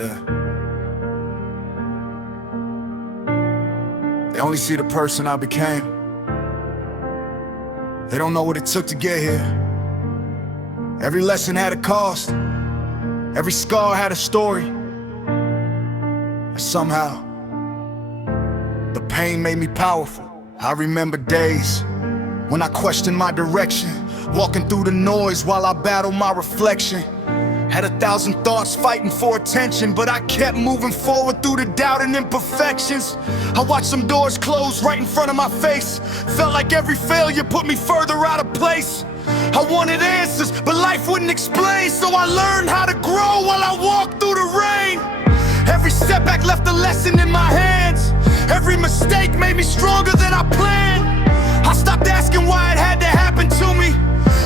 Yeah. They only see the person I became. They don't know what it took to get here. Every lesson had a cost. Every scar had a story. And somehow, the pain made me powerful. I remember days when I questioned my direction, walking through the noise while I battled my reflection. Had 1,000 thoughts fighting for attention, but I kept moving forward through the doubt and imperfections. I watched some doors close right in front of my face. Felt like every failure put me further out of place. I wanted answers, but life wouldn't explain, so I learned how to grow while I walked through the rain. Every setback left a lesson in my hands. Every mistake made me stronger than I planned. I stopped asking why it had to happen to me.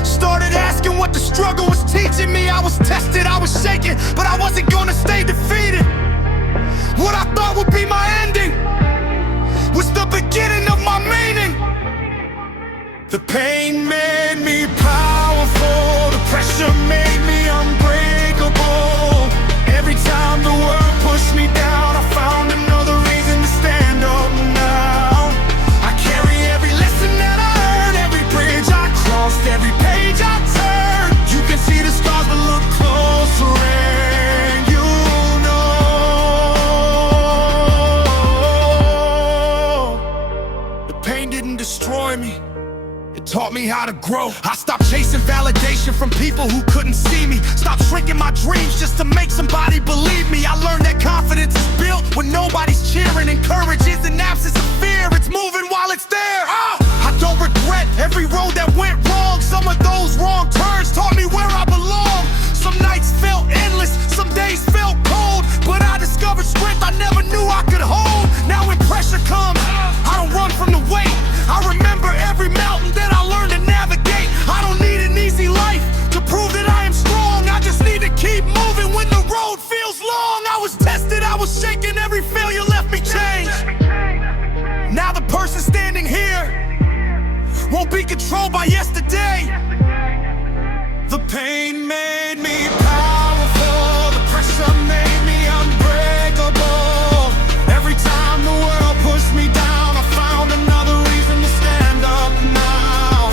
Started asking what the struggle was teaching me. I was tested, I was shaken, but I wasn't gonna stay defeated. What I thought would be my ending was the beginning of my meaning. The pain made me powerful. The pressure made me unbreakable. Every time the world pushed me down, I found another reason to stand up now. I carry every lesson that I earned, every bridge I crossed, every page I turned. You can see the scars, but look closer and you'll know. The pain didn't destroy me, it taught me how to grow. I stopped chasing validation from people who couldn't see me. Stopped shrinking my dreams just to make somebody believe me. I learned that confidence is built when nobody's cheering, and courage is an absence of fear. It's moving while it's there. I don't regret every road that went wrong. Some of those wrong turns taught me where I belong. Some nights felt endless, some days felt cold, but I discovered strength I never knew I could hold. Now when pressure comes, I don't run from the weight. I remember every mountain that I learned to navigate. I don't need an easy life to prove that I am strong. I just need to keep moving when the road feels long. I was tested, I was shaken, every failure left me changed. Now the person standing here won't be controlled by yesterday. The pain made me powerful. The pressure made me unbreakable. Every time the world pushed me down, I found another reason to stand up now.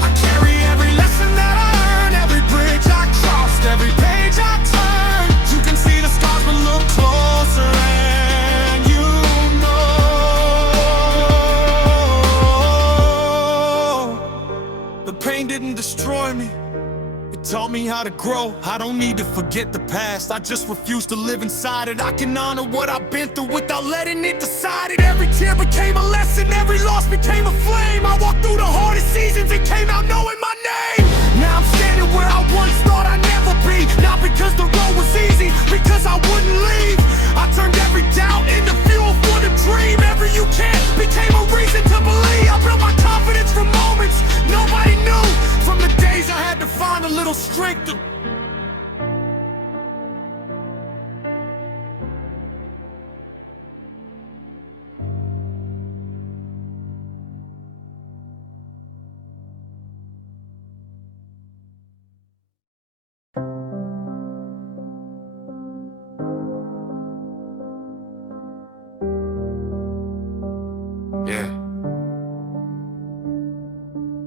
I carry every lesson that I earned, every bridge I crossed, every page I turned. You can see the scars, but look closer and you know. The pain didn't destroy me, it taught me how to grow. I don't need to forget the past, I just refuse to live inside it. I can honor what I've been through without letting it decide it. Every tear became a lesson, every loss became a flame. I walked through the hardest seasons and came out knowing my name. Now I'm standing where I once thought I'd never be. Not because the road was easy, because I wouldn't leave. I turned every doubt into fuel for the dream. Every you can became a reason to believe. I built my confidence from moments nobody knew, from the days I had to find a little strength to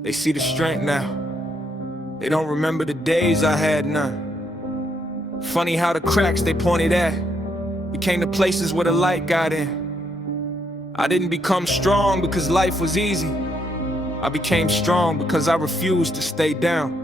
They see the strength now, they don't remember the days I had none. Funny how the cracks they pointed at became the places where the light got in. I didn't become strong because life was easy. I became strong because I refused to stay down.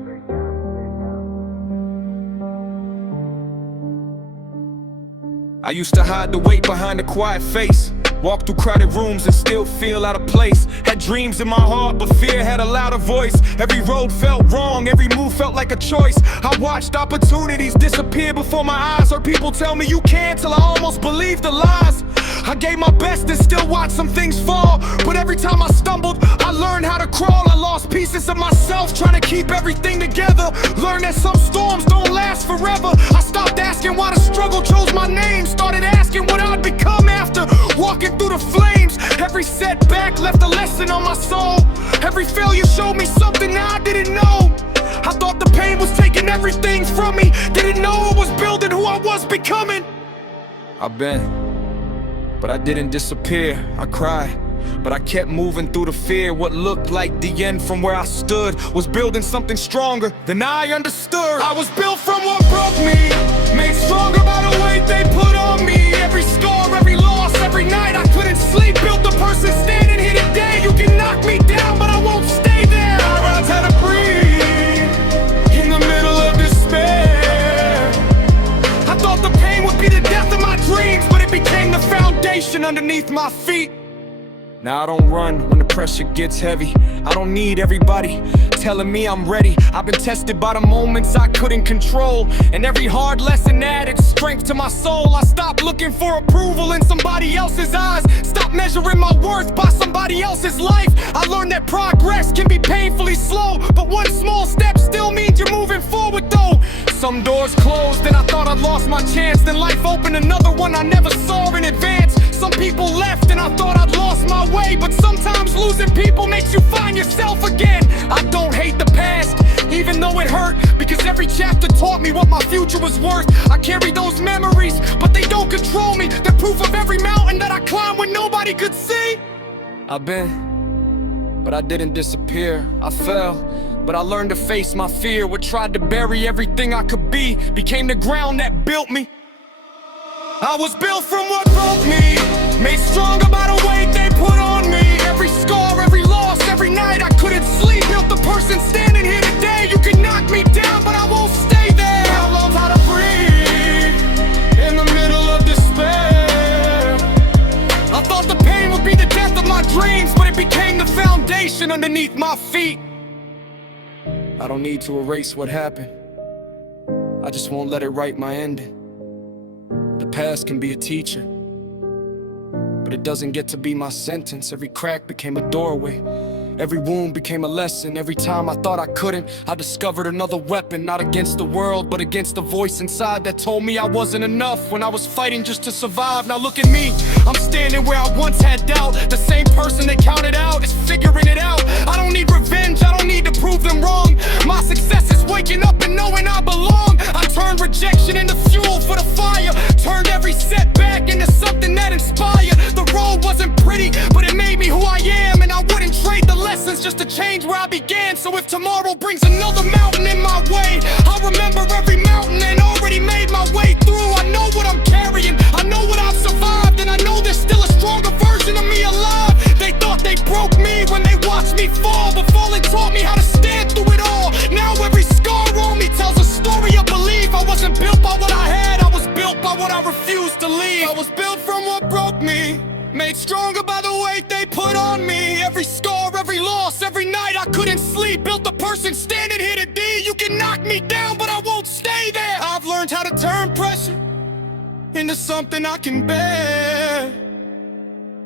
I used to hide the weight behind a quiet face, walk through crowded rooms and still feel out of place. Had dreams in my heart, but fear had a louder voice. Every road felt wrong, every move felt like a choice. I watched opportunities disappear before my eyes. Heard people tell me you can't, till I almost believed the lies. I gave my best and still watched some things fall, but every time I stumbled, I learned how to crawl. I lost pieces of myself trying to keep everything together. Learned that some storms don't last forever. I stopped asking why the struggle chose my name, started asking what I'd become after walking through the flames. Every setback left a lesson on my soul. Every failure showed me something I didn't know. I thought the pain was taking everything from me, didn't know it was building who I was becoming. I've been, but I didn't disappear. I cried, but I kept moving through the fear. What looked like the end from where I stood was building something stronger than I understood. I was built from what broke me, made stronger by the weight they put on me. Every scar, every loss, every night I couldn't sleep. Built the person standing here today. You can knock me down, but I won't stay there. I learned how to breathe in the middle of despair. I thought the pain would be the death of my dreams, but it became the foundation underneath my feet. Now I don't run when the pressure gets heavy. I don't need everybody telling me I'm ready. I've been tested by the moments I couldn't control, and every hard lesson added strength to my soul. I stopped looking for approval in somebody else's eyes, stopped measuring my worth by somebody else's life. I learned that progress can be painfully slow, but one small step still means you're moving forward though. Some doors closed and I thought I'd lost my chance, then life opened another one I never saw in advance. Some people left and I thought I'd lost my way, but sometimes losing people makes you find yourself again. I don't hate the past, even though it hurt, because every chapter taught me what my future was worth. I carry those memories, but they don't control me. They're proof of every mountain that I climbed when nobody could see. I've been, but I didn't disappear. I fell, but I learned to face my fear. What tried to bury everything I could be became the ground that built me. I was built from what broke me, made stronger by the weight they put on me. Every scar, every loss, every night I couldn't sleep. Built the person standing here today. You can knock me down, but I won't stay there. I learned how to breathe in the middle of despair. I thought the pain would be the death of my dreams, but it became the foundation underneath my feet. I don't need to erase what happened, I just won't let it write my ending. The past can be a teacher, but it doesn't get to be my sentence. Every crack became a doorway, every wound became a lesson. Every time I thought I couldn't, I discovered another weapon. Not against the world, but against the voice inside that told me I wasn't enough when I was fighting just to survive. Now look at me, I'm standing where I once had doubt. The same person they counted out is figuring it out. I don't need revenge, I don't need to prove them wrong. My success is waking up and knowing I belong. I turned rejection into fuel for the fire, turned every setback into something that inspired. The road wasn't pretty, but it made me who I am, and I wouldn't trade the lessons just to change where I began. So if tomorrow brings another mountain in my way, I'll remember every mountain and already made my way through. I know what I'm carrying, I know what I've survived, and I know there's still a stronger version of me alive. They thought they broke me when they watched me fall, but falling taught me how to stand through it all. Now every scar on me tells a story of belief. I wasn't built by what I had, I was built by what I refused to leave. I was built from what broke me, made stronger by the weight they put on me. Every scar, every loss, every night I couldn't sleep. Built the person standing here today. You can knock me down, but I won't stay there. I've learned how to turn pressure into something I can bear.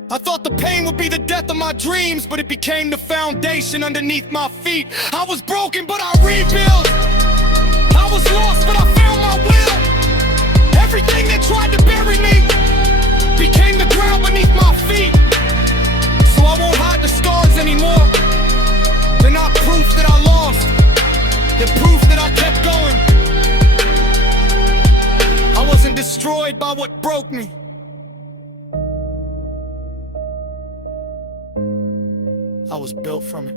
I thought the pain would be the death of my dreams, but it became the foundation underneath my feet. I was broken, but I rebuilt. I was lost, but I found my will. Everything that tried to bury me became the ground beneath my feet. So I won't hide the scars anymore. They're not proof that I lost, they're proof that I kept going. I wasn't destroyed by what broke me. I was built from it.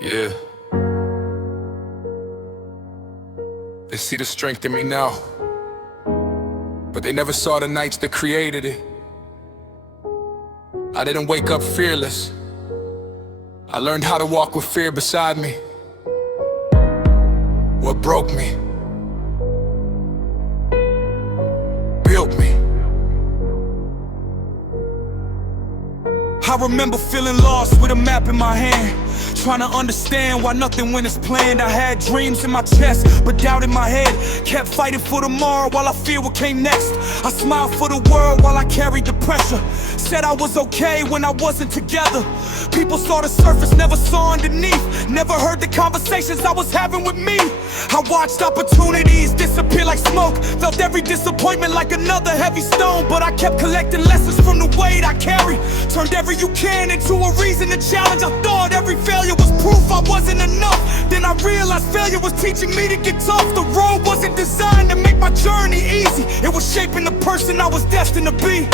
Yeah. They see the strength in me now, but they never saw the nights that created it. I didn't wake up fearless. I learned how to walk with fear beside me. What broke me built me. I I remember feeling lost with a map in my hand, trying to understand why nothing went as planned. I had dreams in my chest, but doubt in my head. Kept fighting for tomorrow while I feared what came next. I smiled for the world while I carried the pressure. Said I was okay when I wasn't together. People saw the surface, never saw underneath. Never heard the conversations I was having with me. I watched opportunities disappear like smoke. Felt every disappointment like another heavy stone. But I kept collecting lessons from the weight I carry. Turned every you can into a reason to challenge. I thought every failure was proof I wasn't enough. Then I realized failure was teaching me to get tough. The road wasn't designed to make my journey easy. It was shaping the person I was destined to be.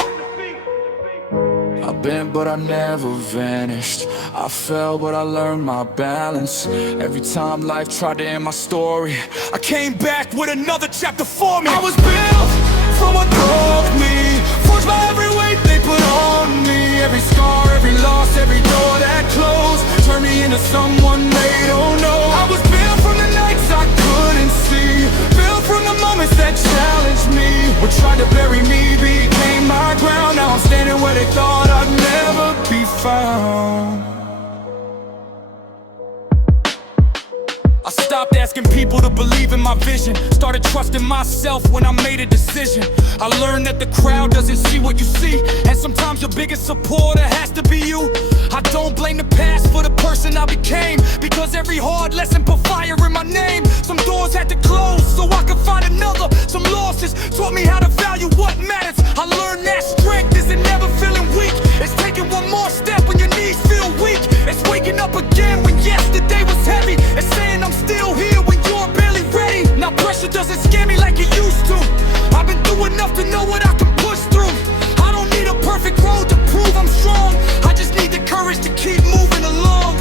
I've been but I never vanished. I fell but I learned my balance. Every time life tried to end my story, I came back with another chapter for me. I was built from what broke me, forged by every weight they put on me. Every scar, every loss, every door that closed turned me into someone they don't know. I was built from the nights I couldn't see, built from the moments that challenged me. What tried to bury me became my ground. Now I'm standing where they thought I'd never be found. I stopped asking people to believe in my vision, started trusting myself when I made a decision. I learned that the crowd doesn't see what you see, and sometimes your biggest supporter has to be you. I don't blame the past for the person I became, because every hard lesson put fire in my name. Some doors had to close so I could find another. Some losses taught me how to value what matters. I learned that strength isn't never feeling weak. It's taking one more step when your knees feel weak. It's waking up again when yesterday was heavy. It's saying I'm still here when you're barely ready. Now pressure doesn't scare me like it used to. I've been through enough to know what I can push through. I don't need a perfect road to prove I'm strong. I just need the courage to keep moving along.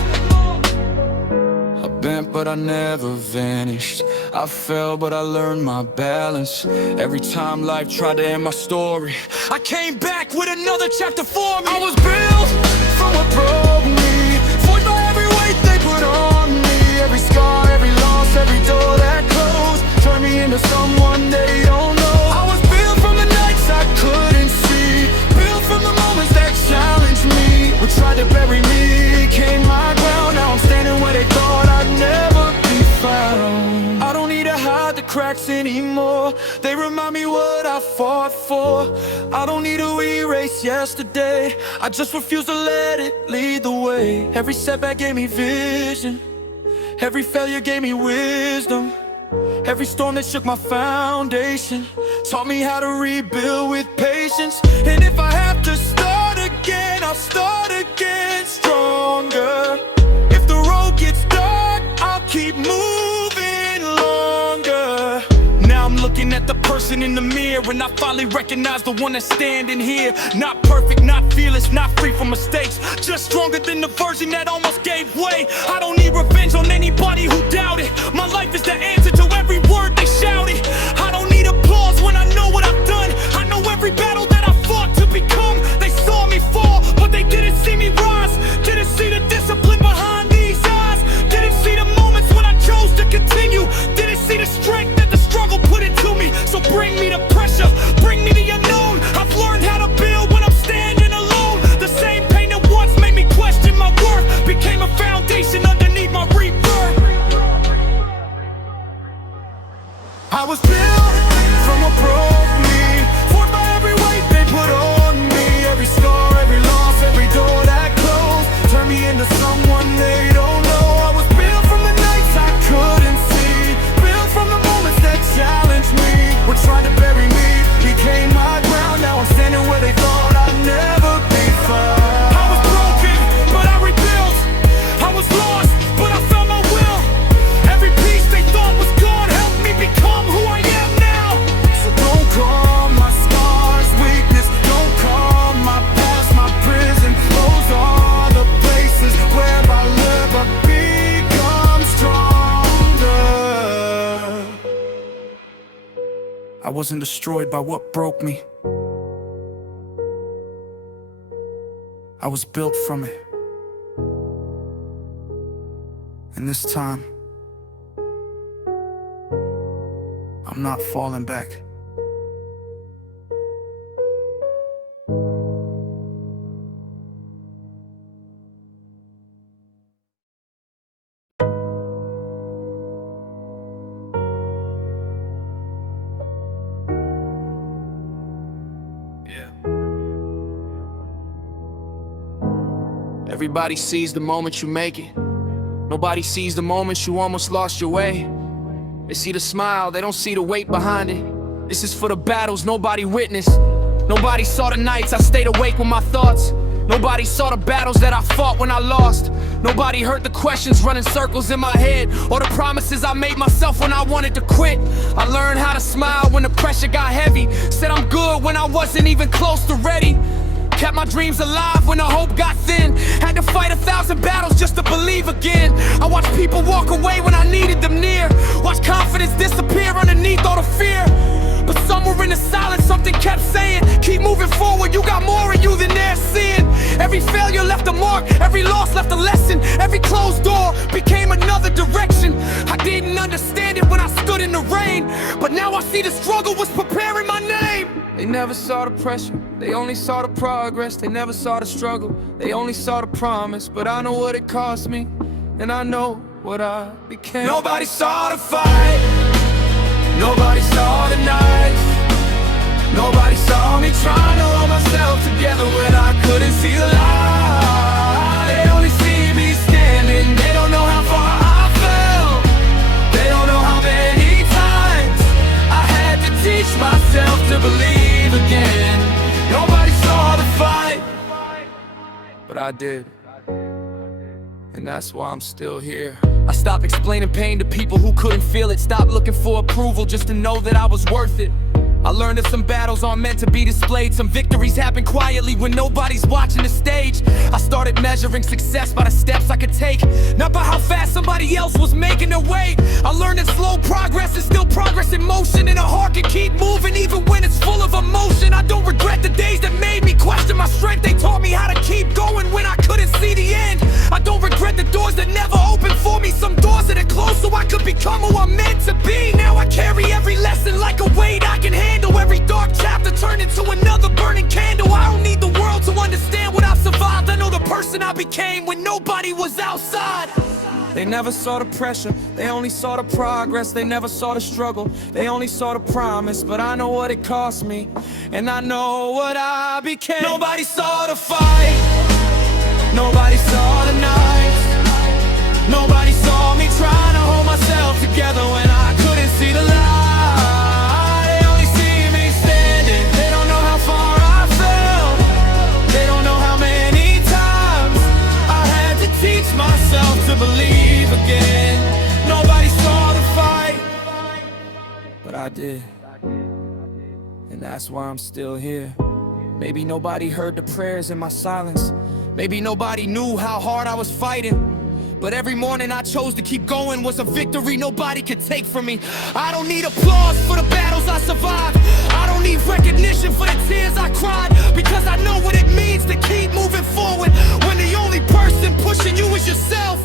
I bent but I never vanished. I fell but I learned my balance. Every time life tried to end my story, I came back with another chapter for me. I was built from what broke me, forged by every weight they put on me. Every scar, every loss, every door that closed turned me into someone they don't know. I was built from the nights I couldn't see, built from the moments that challenged me. What tried to bury me became my ground. Now I'm standing where they thought I'd never be found. I don't need to hide the cracks anymore. They remind me what I fought for. I don't need to erase yesterday. I just refuse to let it lead the way. Every setback gave me vision, every failure gave me wisdom. Every storm that shook my foundation taught me how to rebuild with patience. And if I have to start again, I'll start again stronger. If the road gets dark, I'll keep moving longer. Now I'm looking at the person in the mirror, and I finally recognize the one that's standing here. Not perfect, not fearless, not free from mistakes, just stronger than the version that almost gave way. I don't need revenge on anybody who doubted. My life is the answer to every word they shouted. I don't need applause when I know what I've done. I know every battle that I fought to become. They saw me fall, but they didn't see me rise. Didn't see the discipline behind these eyes. Didn't see the moments when I chose to continue. Didn't see the strength that the struggle put into me. So bring me the pressure, bring me the unknown. I've learned how to build when I'm standing alone. The same pain that once made me question my worth became a foundation underneath my rebirth. I was built from what broke me, forged by every weight they put on me. Every scar, every loss, every door that closed turned me into someone they don't know. I was built from the nights I couldn't see, built from the moments that challenged me. What tried to bury me became my ground. Now I'm standing where they thought I'd never be found. I was broken, but I rebuilt. I was lost, but I found my will. Every piece they thought was gone helped me become who I am now. So don't call my scars weakness, don't call my past my prison. Those are the places where I live, I become stronger. I wasn't destroyed by what broke me. I was built from it. And this time, I'm not falling back. Everybody sees the moment you make it. Nobody sees the moments you almost lost your way. They see the smile, they don't see the weight behind it. This is for the battles nobody witnessed. Nobody saw the nights I stayed awake with my thoughts. Nobody saw the battles that I fought when I lost. Nobody heard the questions running circles in my head, or the promises I made myself when I wanted to quit. I learned how to smile when the pressure got heavy. Said I'm good when I wasn't even close to ready. Kept my dreams alive when the hope got thin. Had to fight 1,000 battles just to believe again. I watched people walk away when I needed them near. Watched confidence disappear underneath all the fear. But somewhere in the silence something kept saying, keep moving forward, you got more in you than they're seeing. Every failure left a mark, every loss left a lesson. Every closed door became another direction. I didn't understand it when I stood in the rain, but now I see the struggle was preparing my name. They never saw the pressure, they only saw the progress. They never saw the struggle, they only saw the promise. But I know what it cost me, and I know what I became. Nobody saw the fight, nobody saw the nights. Nobody saw me trying to hold myself together when I couldn't see the light. They only see me standing, they don't know how far I fell. They don't know how many times I had to teach myself to believe again. Nobody saw the fight, but I did. And that's why I'm still here. I stopped explaining pain to people who couldn't feel it. Stopped looking for approval just to know that I was worth it. I learned that some battles aren't meant to be displayed. Some victories happen quietly when nobody's watching the stage. I started measuring success by the steps I could take, not by how fast somebody else was making their way. I learned that slow progress is still progress in motion, and a heart can keep moving even when it's full of emotion. I don't regret the days that made me question my strength. They taught me how to keep going when I couldn't see the end. I don't regret the doors that never opened for me. Some doors that are closed so I could become who I'm meant to be. Now I carry every lesson like a weight I can handle. Every dark chapter turned into another burning candle. I don't need the world to understand what I've survived. I know the person I became when nobody was outside. They never saw the pressure, they only saw the progress. They never saw the struggle, they only saw the promise. But I know what it cost me, and I know what I became. Nobody saw the fight, nobody saw the nights. Nobody saw me trying to hold myself together when I couldn't see the light. They only see me standing, they don't know how far I fell. They don't know how many times I had to teach myself to believe again. Nobody saw the fight, but I did. And that's why I'm still here. Maybe nobody heard the prayers in my silence. Maybe nobody knew how hard I was fighting. But every morning I chose to keep going was a victory nobody could take from me. I don't need applause for the battles I survived. I don't need recognition for the tears I cried, because I know what it means to keep moving forward when the only person pushing you is yourself.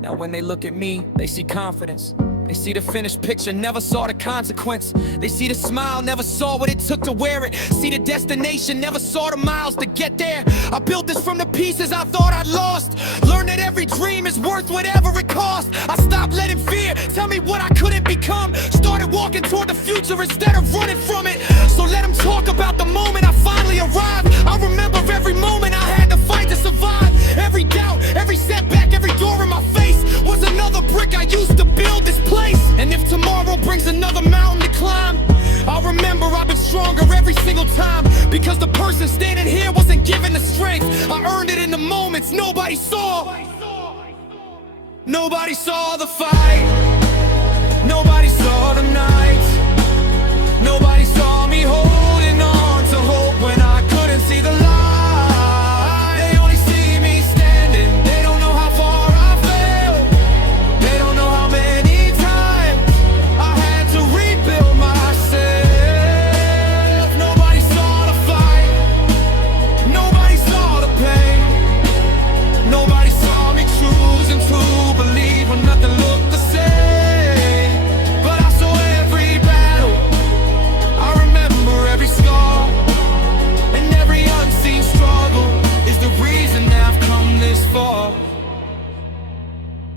Now when they look at me, they see confidence. They see the finished picture, never saw the consequence. They see the smile, never saw what it took to wear it. See the destination, never saw the miles to get there. I built this from the pieces I thought I'd lost. Learned that every dream is worth whatever it costs. I stopped letting fear tell me what I couldn't become. Started walking toward the future instead of running from it. So let them talk about the moment I finally arrived. I remember every moment I had to fight to survive. Every doubt, every setback, every door in my face was another brick I used to build this place. And if tomorrow brings another mountain to climb, I'll remember I've been stronger every single time, because the person standing here wasn't given the strength. I earned it in the moments nobody saw. Nobody saw the fight, nobody saw the nights. Nobody saw me holding on to hope when I couldn't see the light.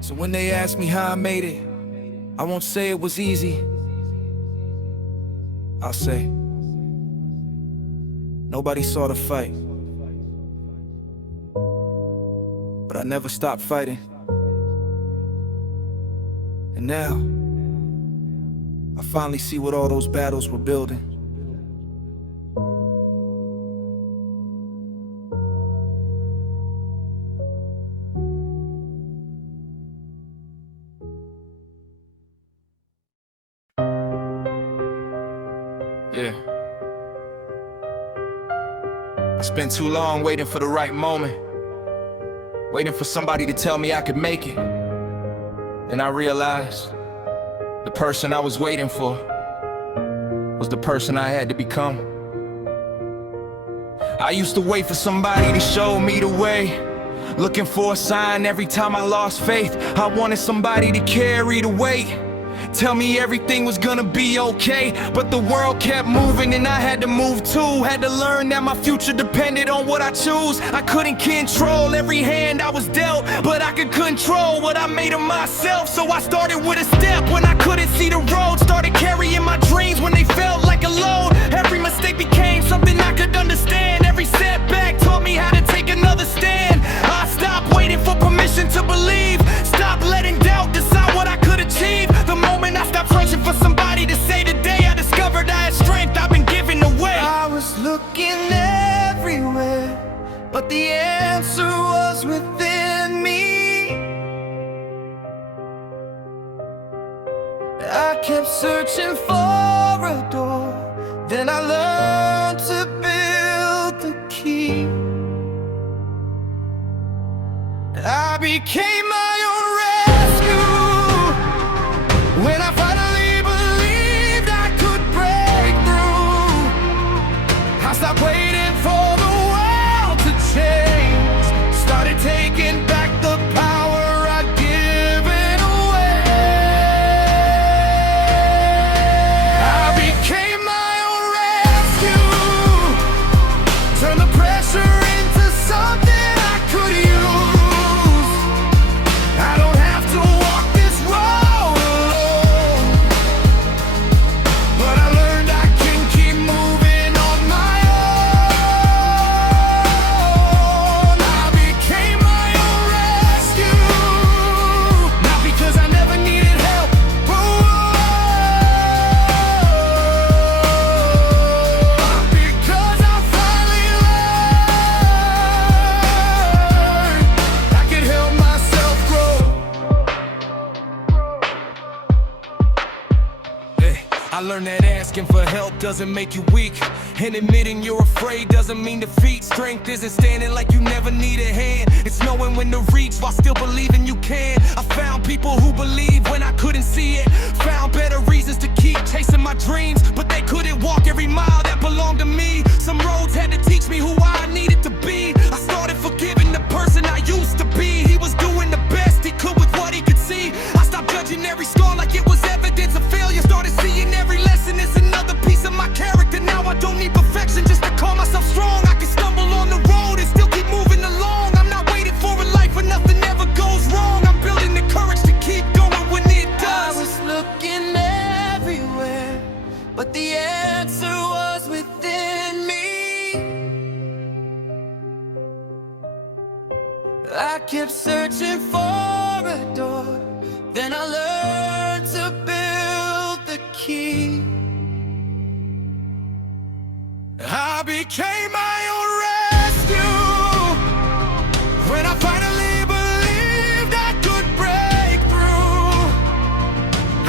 So when they ask me how I made it, I won't say it was easy. I'll say Nobody saw the fight, but I never stopped fighting. And now, I finally see what all those battles were building. Yeah. I spent too long waiting for the right moment, waiting for somebody to tell me I could make it. Then I realized the person I was waiting for was the person I had to become. I used to wait for somebody to show me the way, looking for a sign every time I lost faith. I wanted somebody to carry the weight, tell me everything was gonna be okay. But the world kept moving and I had to move too. Had to learn that my future depended on what I choose. I couldn't control every hand I was dealt, but I could control what I made of myself. So I started with a step when I couldn't see the road, started carrying my dreams when they felt like a load. Every mistake became something I could understand. Every setback taught me how to take another stand. I stopped waiting for permission to believe, stopped letting doubt decide what I could achieve. The moment I stopped searching for somebody to say today, I discovered I had strength I've been giving away. I was looking everywhere, but the answer was within me. I kept searching for a door, then I learned to build the key. I became my own rescue when I finally believed I could break through. I stopped waiting for the world to change, started taking back the power I'd given away. I became my own rescue, turned the pressure into something I could use. I don't have to walk this road alone, but I learned I can keep moving on my own. I became my own rescue, not because I never needed help, because I finally learned I could help myself grow. I learned that asking for help doesn't make you weak, and admitting you're afraid doesn't mean defeat. Strength isn't standing like you never need a hand, it's knowing when to reach while still believing you can. I found people who believe when I couldn't see it, found better reasons to keep chasing my dreams, but they couldn't walk every mile that belonged to me. Some roads had to teach me who I needed to be. I started forgiving the person I used to be. He was doing the best he could with what he could see. I stopped judging every scar like it was evidence of failure, started seeing every lesson is another piece of my character. Now I don't need perfection just to call myself strong. I can stumble on the road and still keep moving along. I'm not waiting for a life where nothing ever goes wrong. I'm building the courage to keep going when it does. I was looking everywhere, but the answer was within me. I kept searching for a door, then I learned to build the key. I became my own rescue when I finally believed I could break through.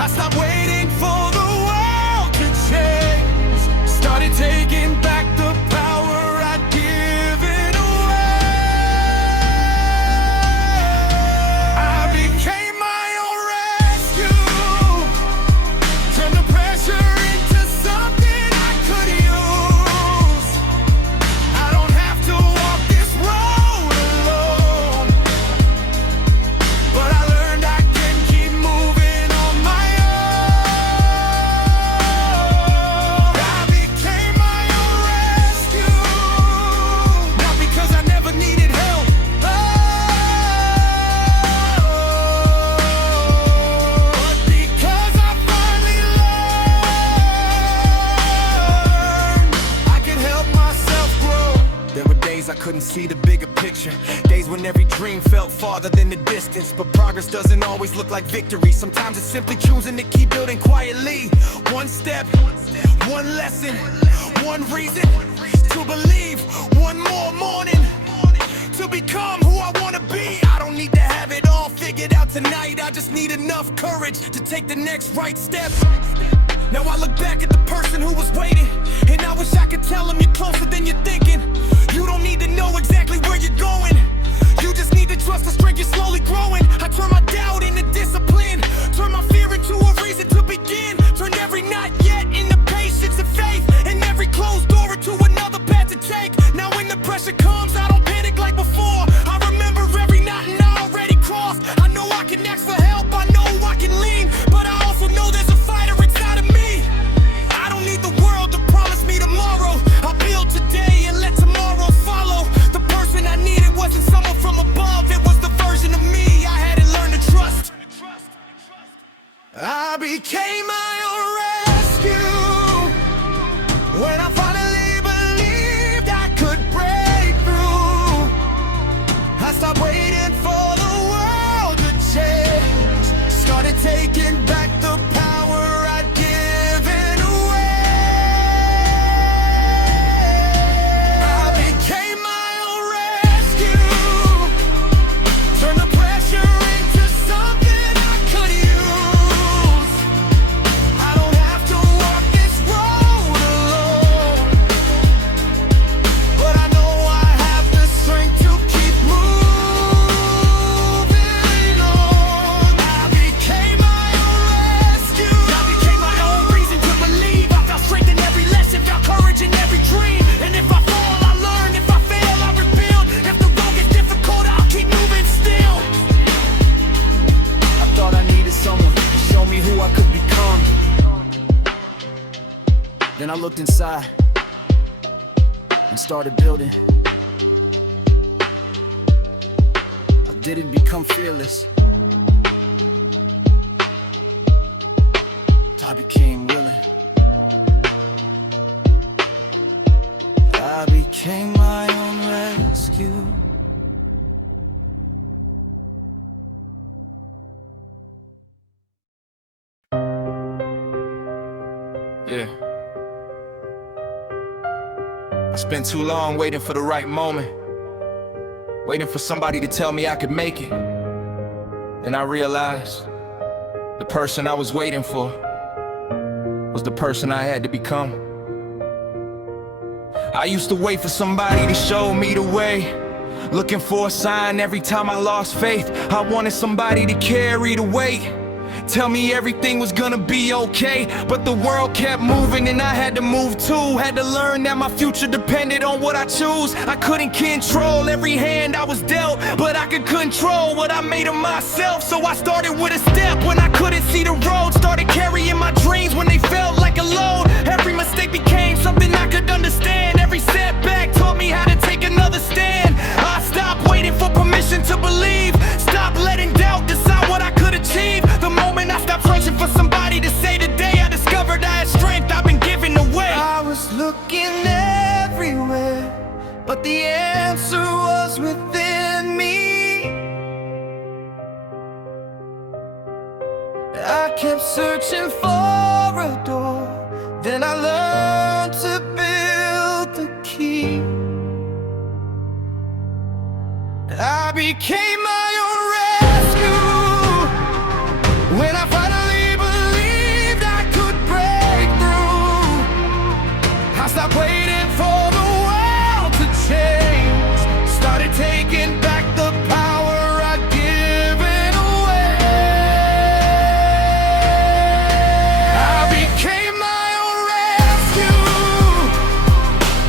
I stopped waiting for the world to change, started taking back the power I'd given away. I became my own rescue, turned the pressure into something I could use. I don't couldn't see the bigger picture. Days when every dream felt farther than the distance. But progress doesn't always look like victory. Sometimes it's simply choosing to keep building quietly. One step, one lesson, one reason to believe. One more morning to become who I wanna be. I don't need to have it all figured out tonight. I just need enough courage to take the next right step. Now I look back at the person who was waiting, and I wish I could tell him you're closer than you're thinking. You don't need to know exactly where you're going. You just need to trust the strength you're slowly growing. I turn my doubt into discipline, turn my fear into a reason to begin. Turn every not yet into patience and faith, and every closed door into another path to take. Now when the pressure comes, I don't panic like before. I remember every knot and I already crossed. I know I can ask for help, I know I can lean, but I also know there's a fighter inside of me. I don't need the world to promise me tomorrow. I'll build today and let tomorrow follow. The person I needed wasn't someone from above, it was the version of me I hadn't learned to trust. I became my own rescue when I finally believed I could break through. I stopped waiting for the world to change, started taking back the power I'd given away. I became my own rescue, turned the pressure into something I could use. I don't have to walk this road alone, but I know I have the strength to keep moving on. I became my own rescue. I became my own reason to believe. I found strength in every lesson, found courage in every dream. And if I fall, I learn. If I fail, I rebuild. If the road gets difficult, I'll keep moving still. I thought I needed someone to show me who I could become. Then I looked inside and started building. I didn't become fearless, I became willing. I became my own rescue. Yeah. I spent too long waiting for the right moment, waiting for somebody to tell me I could make it. Then I realized the person I was waiting for was the person I had to become. I used to wait for somebody to show me the way, looking for a sign every time I lost faith. I wanted somebody to carry the weight, tell me everything was gonna be okay. But the world kept moving and I had to move too. Had to learn that my future depended on what I choose. I couldn't control every hand I was dealt, but I could control what I made of myself. So I started with a step when I couldn't see the road, started carrying my dreams when they felt like a load. Every mistake became something I could understand. Every setback taught me how to take another stand. I stopped waiting for permission to believe, stopped letting doubt decide what I could achieve. The moment I stopped searching for somebody to say today, I discovered I had strength I've been giving away. I was looking everywhere, but the answer was within me. I kept searching for a door, then I learned to build the key. I became my own rescue when I finally believed I could break through. I stopped waiting for the world to change, started taking back the power I'd given away. I became my own rescue,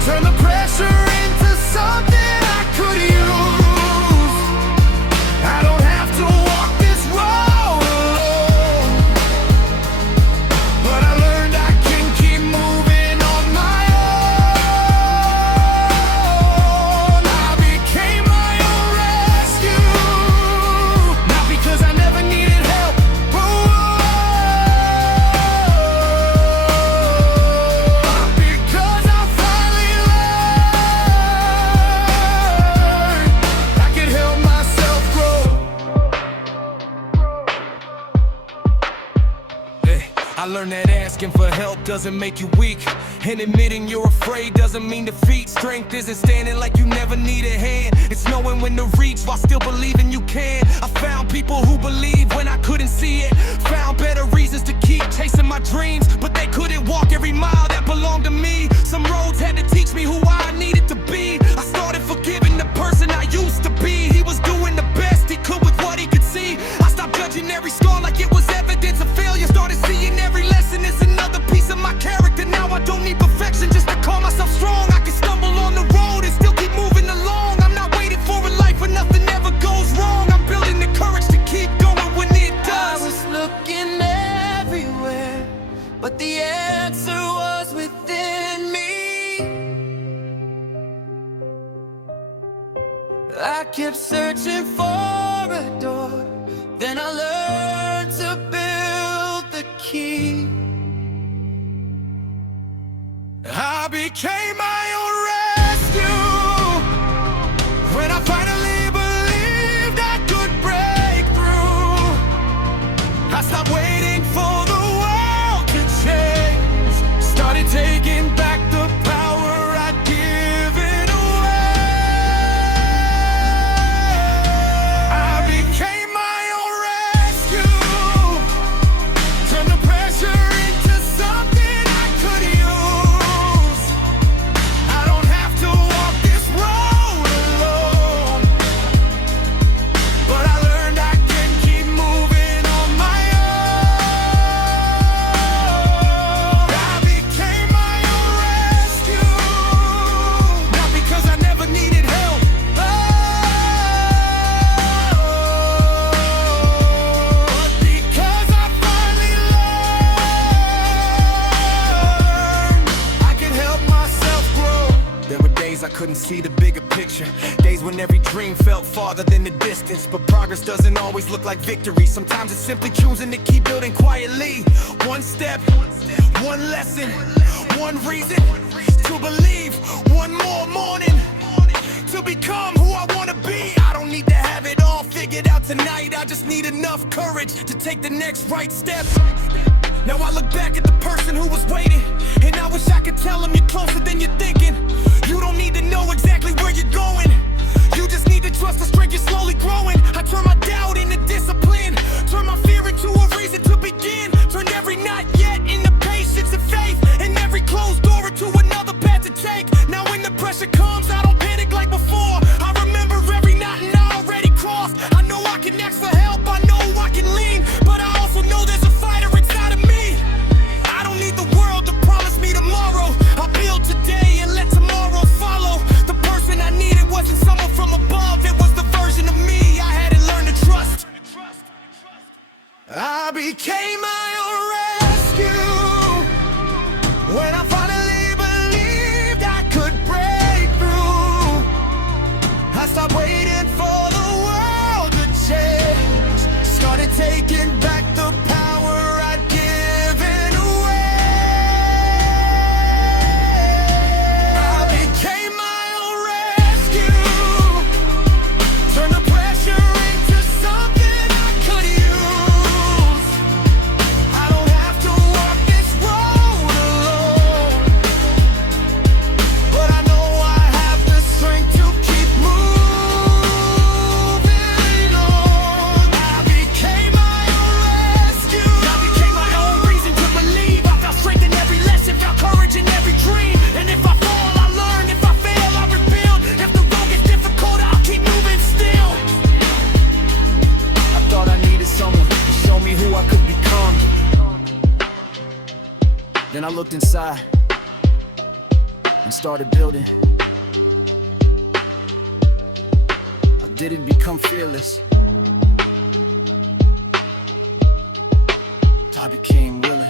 turned the pressure into something I could use. I don't have to walk this road alone, but I learned I can keep moving on my own. Asking for help doesn't make you weak, and admitting you're afraid doesn't mean defeat. Strength isn't standing like you never need a hand. It's knowing when to reach while still believing you can. I found people who believe when I couldn't see it. Found better reasons to keep chasing my dreams, but they couldn't walk every mile that belonged to me. Some roads had to teach me who I needed to be. I started forgiving the person I used to be. He was doing the best he could with what he could see. I stopped judging every scar like it was evidence of failure. Started seeing every lesson as another piece of my character. Now I don't need perfection just to call myself strong. I can stumble on the road and still keep moving along. I'm not waiting for a life where nothing ever goes wrong. I'm building the courage to keep going when it does. I was looking everywhere, but the answer was within me. I kept searching for a door, then I learned to build the key. I became my own rescue when I finally believed I could break through. I stopped waiting for the world to change, started taking back the power I'd given away. I became my own rescue, turned the pressure into something I could use. I don't have to walk this road alone, but I learned I can keep moving on my own. I became my own rescue, not because I never needed help, but because I finally learned I could help myself grow. There were days I couldn't see the bigger picture, days when every dream felt farther than the distance. But progress doesn't always look like victory. Sometimes it's simply choosing to keep building quietly. One step, one lesson, one reason to believe. One more morning to become who I wanna be. I don't need to have it all figured out tonight. I just need enough courage to take the next right step. Now I look back at the person who was waiting, and I wish I could tell him you're closer than you're thinking. You don't need to know exactly where you're going, you just need to trust the strength you're slowly growing. I turn my doubt into discipline, turn my fear into a reason to begin. Turn every not yet into patience and faith, and every closed door into another path to take. Now when the pressure comes, I don't panic like before. I remember every mountain I already crossed. I know I can ask for help, I know I can lean, but I also know there's a fighter inside of me. I don't need the world to promise me tomorrow. I build today and let tomorrow follow. The person I needed wasn't someone from above, it was the version of me I hadn't learned to trust. I became my own rescue when I finally believed I could break through. I stopped waiting for the world to change, started taking back the power I'd given away. I became my own rescue, turned the pressure into something I could use. I don't have to walk this road alone, but I know I have the strength to keep moving on. I became my own rescue, I became my own reason to believe. I found strength in every lesson, found courage in every dream. And if I fall, I learn, if I fail, I rebuild. If the road gets difficult, I'll keep moving still. I thought I needed someone to show me who I could become. Then I looked inside and started building. I didn't become fearless, I became willing.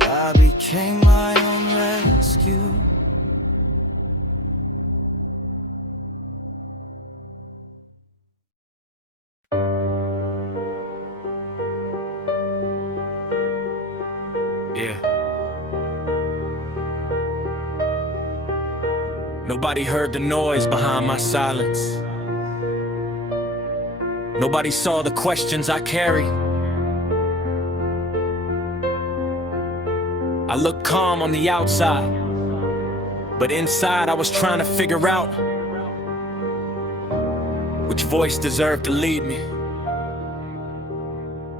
I became my own rescue. Yeah. Nobody heard the noise behind my silence. Nobody saw the questions I carried. I looked calm on the outside, but inside I was trying to figure out which voice deserved to lead me.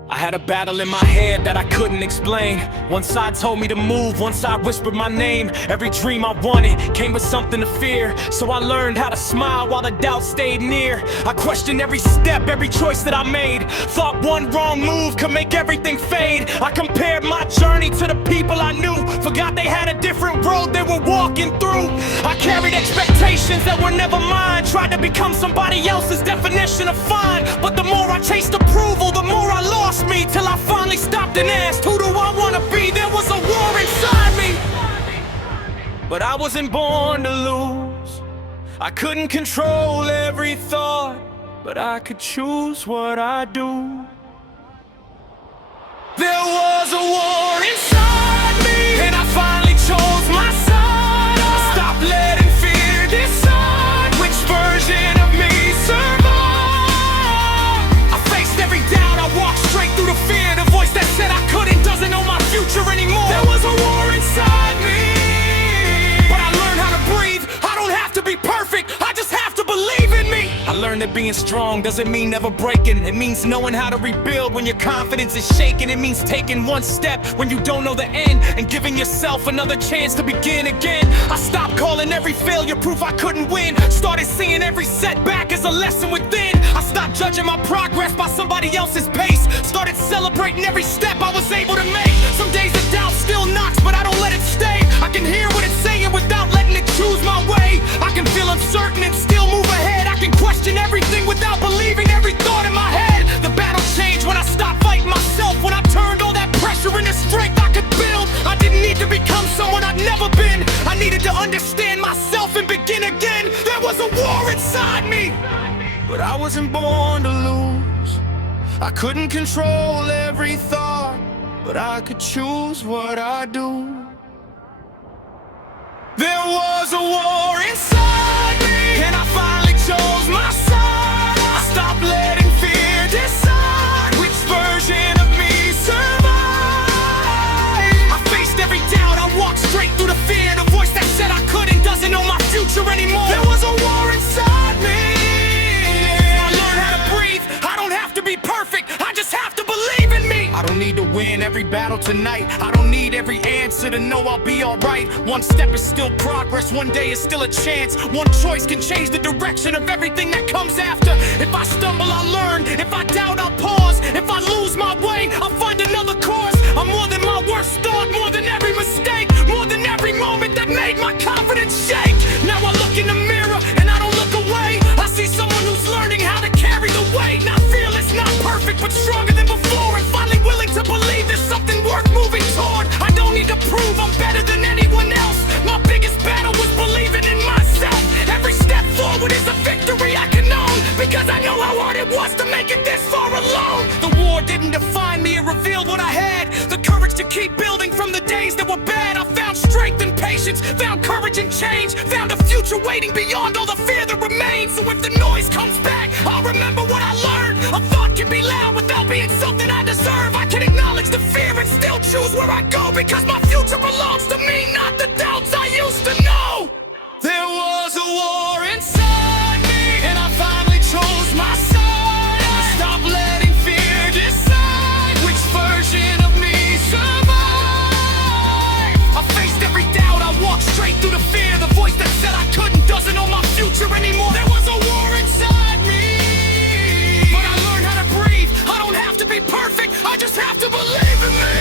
I had a battle in my head that I couldn't explain. One side told me to move, one side whispered my name. Every dream I wanted came with something to fear, so I learned how to smile while the doubt stayed near. I questioned every step, every choice that I made. Thought one wrong move could make everything fade. I compared my journey to the people I knew, forgot they had a different road they were walking through. I carried expectations that were never mine, tried to become somebody else's definition of fine. But the more I chased approval, the more I lost me, till I finally stopped and asked, who do I wanna be? There was a war inside me, but I wasn't born to lose. I couldn't control every thought, but I could choose what I do. There was a war inside me, and I finally chose my side. I stopped letting fear decide which version of me survive. I faced every doubt, I walked straight through the fear. The voice that said I couldn't doesn't know my future anymore. There was a war inside me, but I learned how to breathe. I don't have to be perfect, I just have to believe in me. I learned that being strong doesn't mean never breaking. It means knowing how to rebuild when your confidence is shaken. It means taking one step when you don't know the end, and giving yourself another chance to begin again. I stopped calling every failure proof I couldn't win. Started seeing every setback as a lesson within. I stopped judging my progress by somebody else's pace. Started celebrating every step I was able to make. Some days the doubt still knocks, but I don't let it stay. I can hear what it's saying without letting it choose my way. I can feel uncertain and still move ahead. I can question everything without believing every thought in my head. The battle changed when I stopped fighting myself, when I turned all that pressure into strength I could build. I didn't need to become someone I'd never been. I needed to understand myself and begin again. There was a war inside me, but I wasn't born to lose. I couldn't control every thought, but I could choose what I do. There was a war inside me, and I finally chose my side. I stopped letting fear decide which version of me survive. I faced every doubt, I walked straight through the fear. The voice that said I couldn't doesn't know my future anymore. There was a war inside me. I learned how to breathe. I don't have to be perfect, I just have to believe in me. I don't need to win every battle tonight. I don't need every answer to know I'll be alright. One step is still progress, one day is still a chance. One choice can change the direction of everything that comes after. If I stumble, I'll learn. If I doubt, I'll pause. If I lose my way, I'll find another course. I'm more than my worst thought, more than every mistake, more than every moment that made my confidence shake. Now I look in the mirror and I don't look away. I see someone who's learning how to carry the weight. Not fearless, not perfect, but stronger than before, and finally willing to believe there's something worth moving toward. I don't need to prove I'm better than anyone else. My biggest battle was believing in myself. Every step forward is a victory I can own, because I know how hard it was to make it this far alone. The war didn't define me, it revealed what I had. The courage to keep building from the days that were bad. I found strength and patience, found courage and change, found a future waiting beyond all the fear that remains. So if the noise comes back, I'll remember what I learned. A thought can be loud without being something I deserve. I can acknowledge the fear and still choose where I go, because my future belongs to me, not the doubts I used to know. There was a war inside me, and I finally chose my side. I stopped letting fear decide which version of me survive. I faced every doubt, I walked straight through the fear. The voice that said I couldn't doesn't know my future anymore. There was a war inside me, but I learned how to breathe. I don't have to be perfect, I just have to believe in me.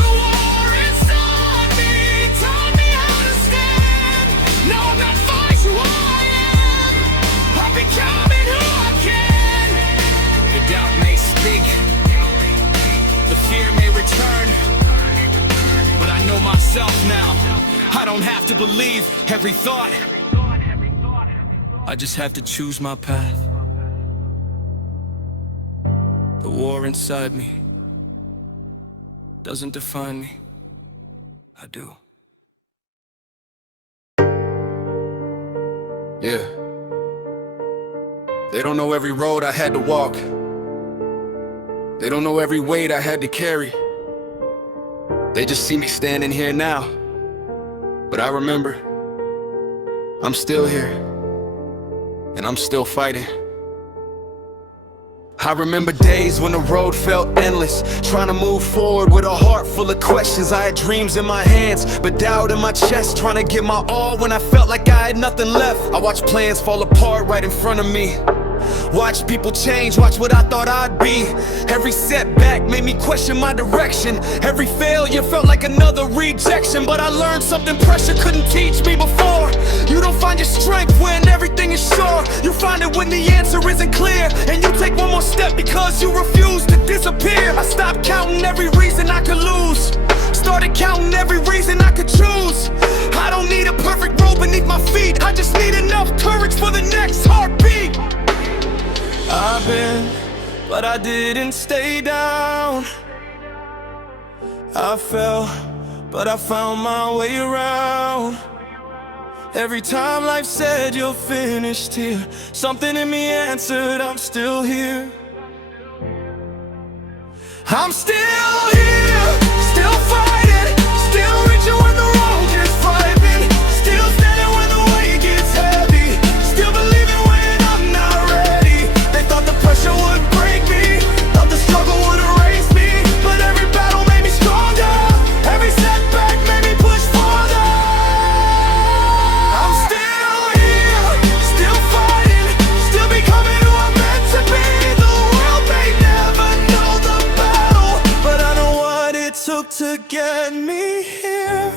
The war inside me taught me how to stand. Now I'm not fine who I am, I'm becoming who I can. The doubt may speak, the fear may return, but I know myself now. I don't have to believe every thought, I just have to choose my path. The war inside me doesn't define me, I do. Yeah. They don't know every road I had to walk. They don't know every weight I had to carry. They just see me standing here now, but I remember I'm still here, and I'm still fighting. I remember days when the road felt endless, trying to move forward with a heart full of questions. I had dreams in my hands, but doubt in my chest, trying to give my all when I felt like I had nothing left. I watched plans fall apart right in front of me, watch people change, watch what I thought I'd be. Every setback made me question my direction. Every failure felt like another rejection. But I learned something pressure couldn't teach me before. You don't find your strength when everything is sure. You find it when the answer isn't clear, and you take one more step because you refuse to disappear. I stopped counting every reason I could lose, started counting every reason I could choose. I don't need a perfect road beneath my feet, I just need enough courage for the next heartbeat. I've been, but I didn't stay down. I fell, but I found my way around. Every time life said you're finished here, something in me answered I'm still here. I'm still here, still fighting, still reaching when the road gets frightening, still standing when the weight gets heavy, still believing when I'm not ready. They thought the pressure would break me, thought the struggle would erase me, but every battle made me stronger, every setback made me push farther. I'm still here, still fighting, still becoming who I'm meant to be. The world may never know the battle, but I know what it took to get me here.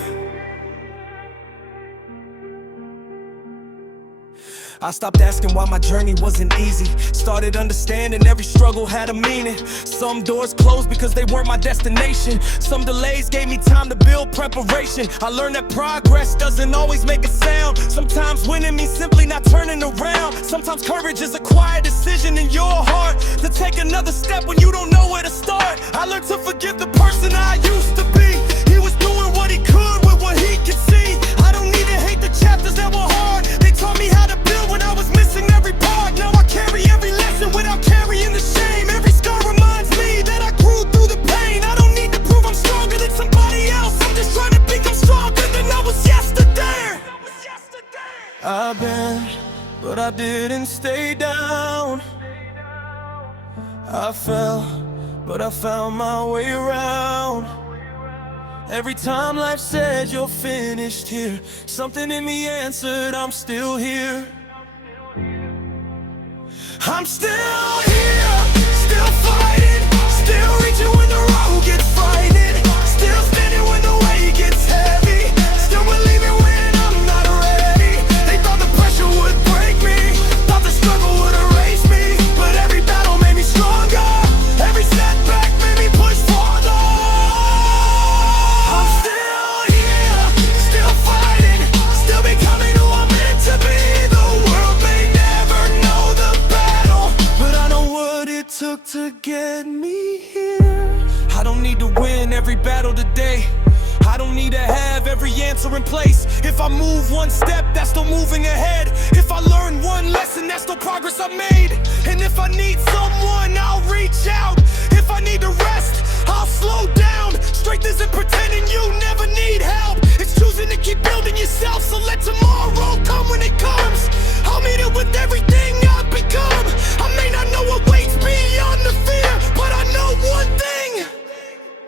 I stopped asking why my journey wasn't easy, started understanding every struggle had a meaning. Some doors closed because they weren't my destination, some delays gave me time to build preparation. I learned that progress doesn't always make a sound. Sometimes winning means simply not turning around. Sometimes courage is a quiet decision in your heart to take another step when you don't know where to start. I learned to forgive the person I used to be. He was doing what he could with what he could see. I don't need to hate the chapters that were hard. They taught me how to build when I was missing every part. Now I carry every lesson without carrying the shame. Every scar reminds me that I grew through the pain. I don't need to prove I'm stronger than somebody else, I'm just trying to become stronger than I was yesterday. I've been, but I didn't stay down. I fell, but I found my way around. Every time life said you're finished here, something in me answered I'm still here. I'm still here, still fighting, still reaching when the road gets frightening, still standing when the weight gets heavy, still believing when I'm not ready. They thought the pressure would break me, thought the struggle would erase me, but every battle made me stronger, every setback made me push farther. I'm still here, still fighting, still becoming who I'm meant to be. The world may never know the battle, but I know what it took to get me here. I don't need to win every battle today, I don't need to have every answer in place. If I move one step, that's still moving ahead. If I learn one lesson, that's still progress I made. And if I need someone, I'll reach out. If I need to rest, I'll slow down. Strength isn't pretending you never need help, it's choosing to keep building yourself. So let tomorrow come when it comes, I'll meet it with everything I've become. I may not know what waits beyond the fear, but I know one thing,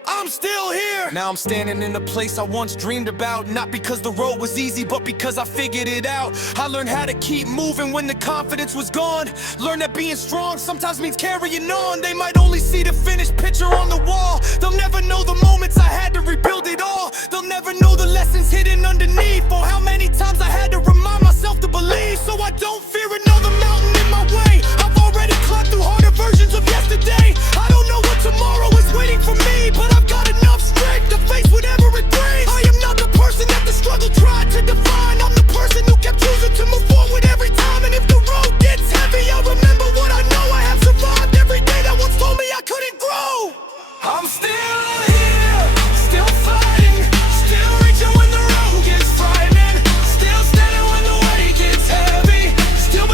I'm still here. Now I'm standing in the place I once dreamed about, not because the road was easy, but because I figured it out. I learned how to keep moving when the confidence was gone. Learned that being strong sometimes means carrying on. They might only see the finished picture on the wall, they'll never know the moments I had to rebuild it all. They'll never know the lessons hidden underneath, or how many times I had to remind myself to believe. So I don't fear another mountain in my way, I've already climbed through harder versions of yesterday. I don't know what tomorrow is waiting for me, but I've got enough strength to face whatever it brings. I am not the person that the struggle tried to define, I'm the person who kept choosing to move forward every time. And if the road gets heavy, I'll remember what I know. I have survived every day that once told me I couldn't grow. I'm still here, still fighting, still reaching when the road gets frightening, still standing when the weight gets heavy, still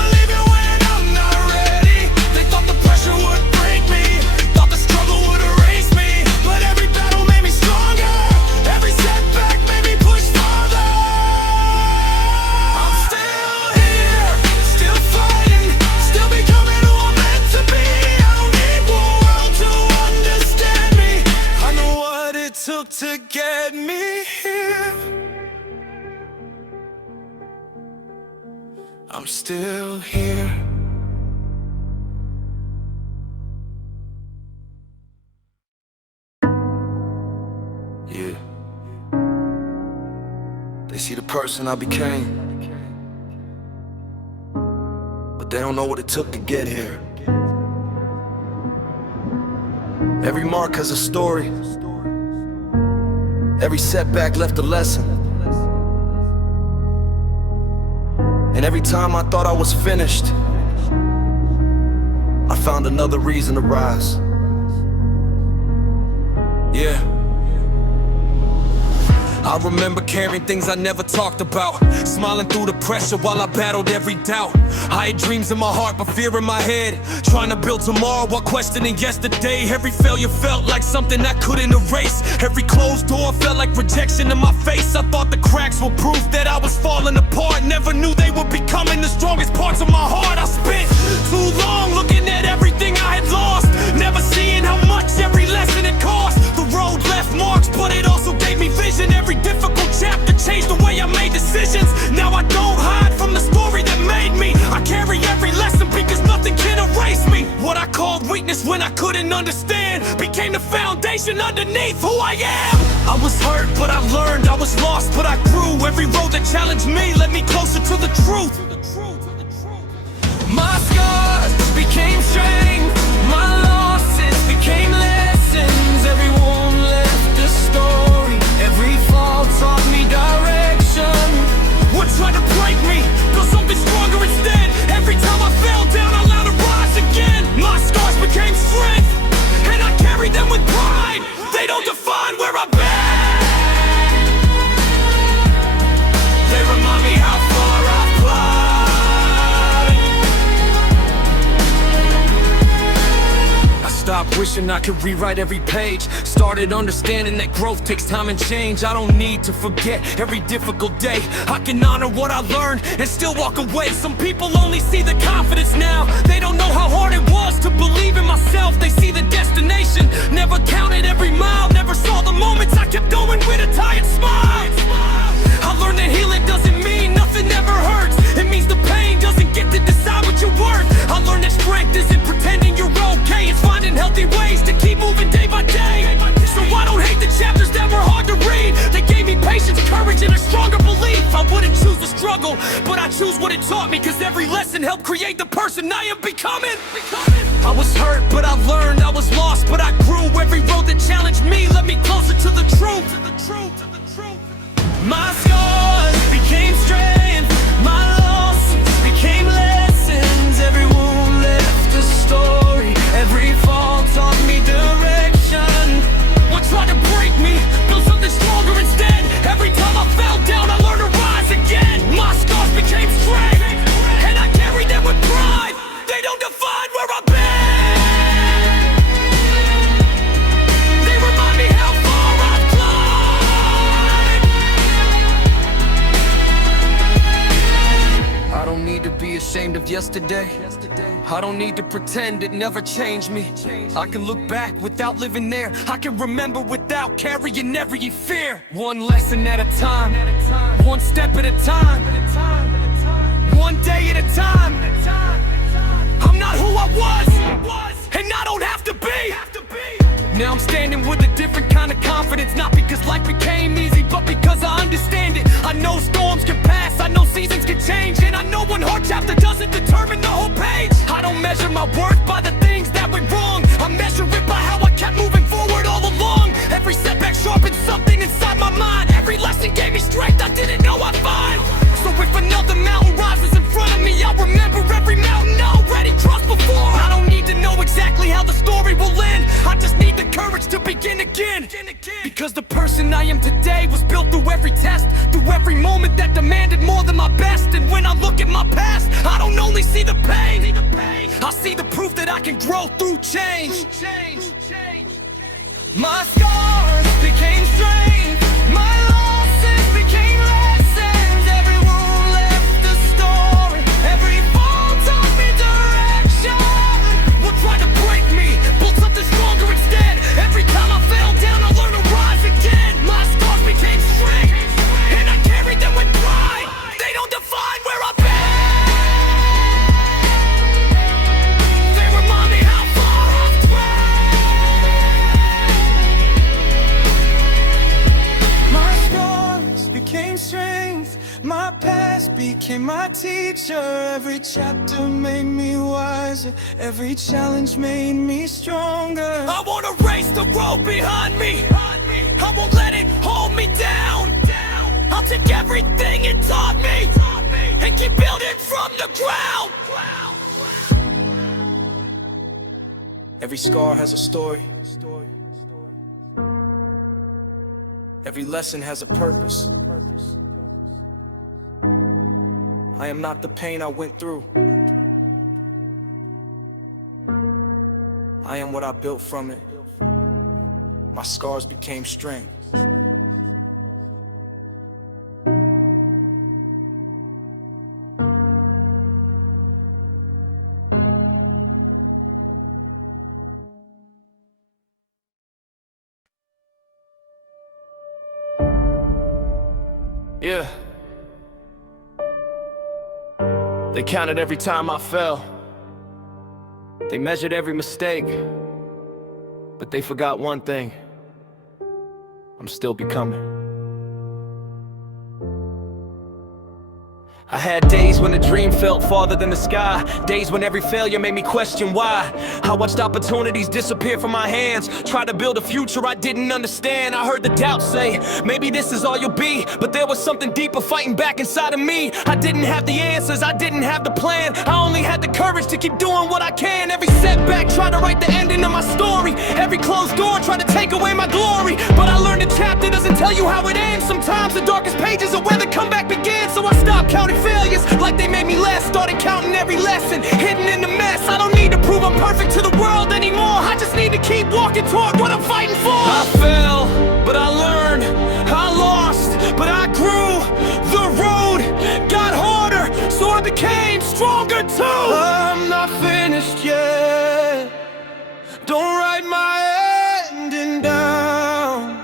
me here. I'm still here. Yeah. They see the person I became, but they don't know what it took to get here. Every mark has a story. Every setback left a lesson. And every time I thought I was finished, I found another reason to rise. Yeah. I remember carrying things I never talked about, smiling through the pressure while I battled every doubt. I had dreams in my heart but fear in my head, trying to build tomorrow while questioning yesterday. Every failure felt like something I couldn't erase. Every closed door felt like rejection in my face. I thought the cracks were proof that I was falling apart. Never knew they were becoming the strongest parts of my heart. I spent too long looking at everything I had lost, never seeing how much every lesson had cost. The road left marks, but it also gave me vision. Every difficult chapter changed the way I made decisions. Now I don't hide from the story that made me. I carry every lesson because nothing can erase me. What I called weakness when I couldn't understand became the foundation underneath who I am. I was hurt, but I learned. I was lost, but I grew. Every road that challenged me led me closer to the truth. My scars became strength. My losses became lessons. Every wound left a story. Every fall taught me direction. What tried to break me built something stronger instead. Every time I fell down, I learned to rise again. My scars became strength, and I carry them with pride. They don't define where I've been. They remind me how far I've climbed. I stopped wishing I could rewrite every page. Started understanding that growth takes time and change. I don't need to forget every difficult day. I can honor what I learned and still walk away. Some people only see the confidence now. They don't know how hard it was to believe in myself. They see the destination, never counted every mile. Never saw the moments I kept going with a tired smile. I learned that healing doesn't mean nothing ever hurts. It means the pain doesn't get to decide what you're worth. I learned that strength isn't pretending you're okay. It's finding healthy ways to keep moving day by day. So I don't hate the chapters that were hard to read. They gave me patience, courage, and a stronger belief. I wouldn't choose the struggle, but I choose what it taught me. Cause every lesson helped create the person I am becoming. I was hurt, but I learned. I was lost, but I grew. Every road that challenged me led me closer to the truth. My scars became strength. My losses became lessons. Every wound left a story. Every fall taught me direction. What tried to break me built something stronger instead. Every time I fell down, I learned to rise again. My scars became strength, and I carry them with pride. They don't define where I've been. They remind me how far I've climbed. I don't need to be ashamed of yesterday. I don't need to pretend it never changed me. I can look back without living there. I can remember without carrying every fear. One lesson at a time, one step at a time, one day at a time. I'm not who I was, and I don't have to be. Now I'm standing with a different kind of confidence. Not because life became easy, but because I understand it. I know storms can pass, I know seasons can change, and I know one hard chapter doesn't determine the whole page. I don't measure my worth by the things that went wrong. I measure it by how I kept moving forward all along. Every setback sharpened something inside my mind. Every lesson gave me strength I didn't know I'd find. So if another mountain rises in front of me, I'll remember every mountain I already crossed before. I don't need to know exactly how the story will end. I just need the courage to begin again. Because the person I am today was built through every test, through every moment that demanded more than my best. And when I look at my past, I don't only see the pain, I see the proof that I can grow through change. My scars became strength. My losses became lessons. Every wound left a story. Every fall taught me direction. What tried to break me built something stronger instead. Every time I fell down, I learned to rise again. My scars became became strength. My past became my teacher. Every chapter made me wiser. Every challenge made me stronger. I wanna race the road behind me. I won't let it hold me down. I'll take everything it taught me and keep building from the ground. Every scar has a story. Every lesson has a purpose. I am not the pain I went through. I am what I built from it. My scars became strength. Yeah. They counted every time I fell. They measured every mistake. But they forgot one thing. I'm still becoming. I had days when the dream felt farther than the sky. Days when every failure made me question why. I watched opportunities disappear from my hands. Tried to build a future I didn't understand. I heard the doubt say, maybe this is all you'll be. But there was something deeper fighting back inside of me. I didn't have the answers, I didn't have the plan. I only had the courage to keep doing what I can. Every setback tried to write the ending of my story. Every closed door tried to take away my glory. But I learned a chapter doesn't tell you how it ends. Sometimes the darkest pages are where the comeback begins. So I stopped counting failures like they made me less. Started counting every lesson hidden in the mess. I don't need to prove I'm perfect to the world anymore. I just need to keep walking toward what I'm fighting for. I fell, but I learned. I lost, but I grew. The road got harder, so I became stronger too. I'm not finished yet. Don't write my ending down.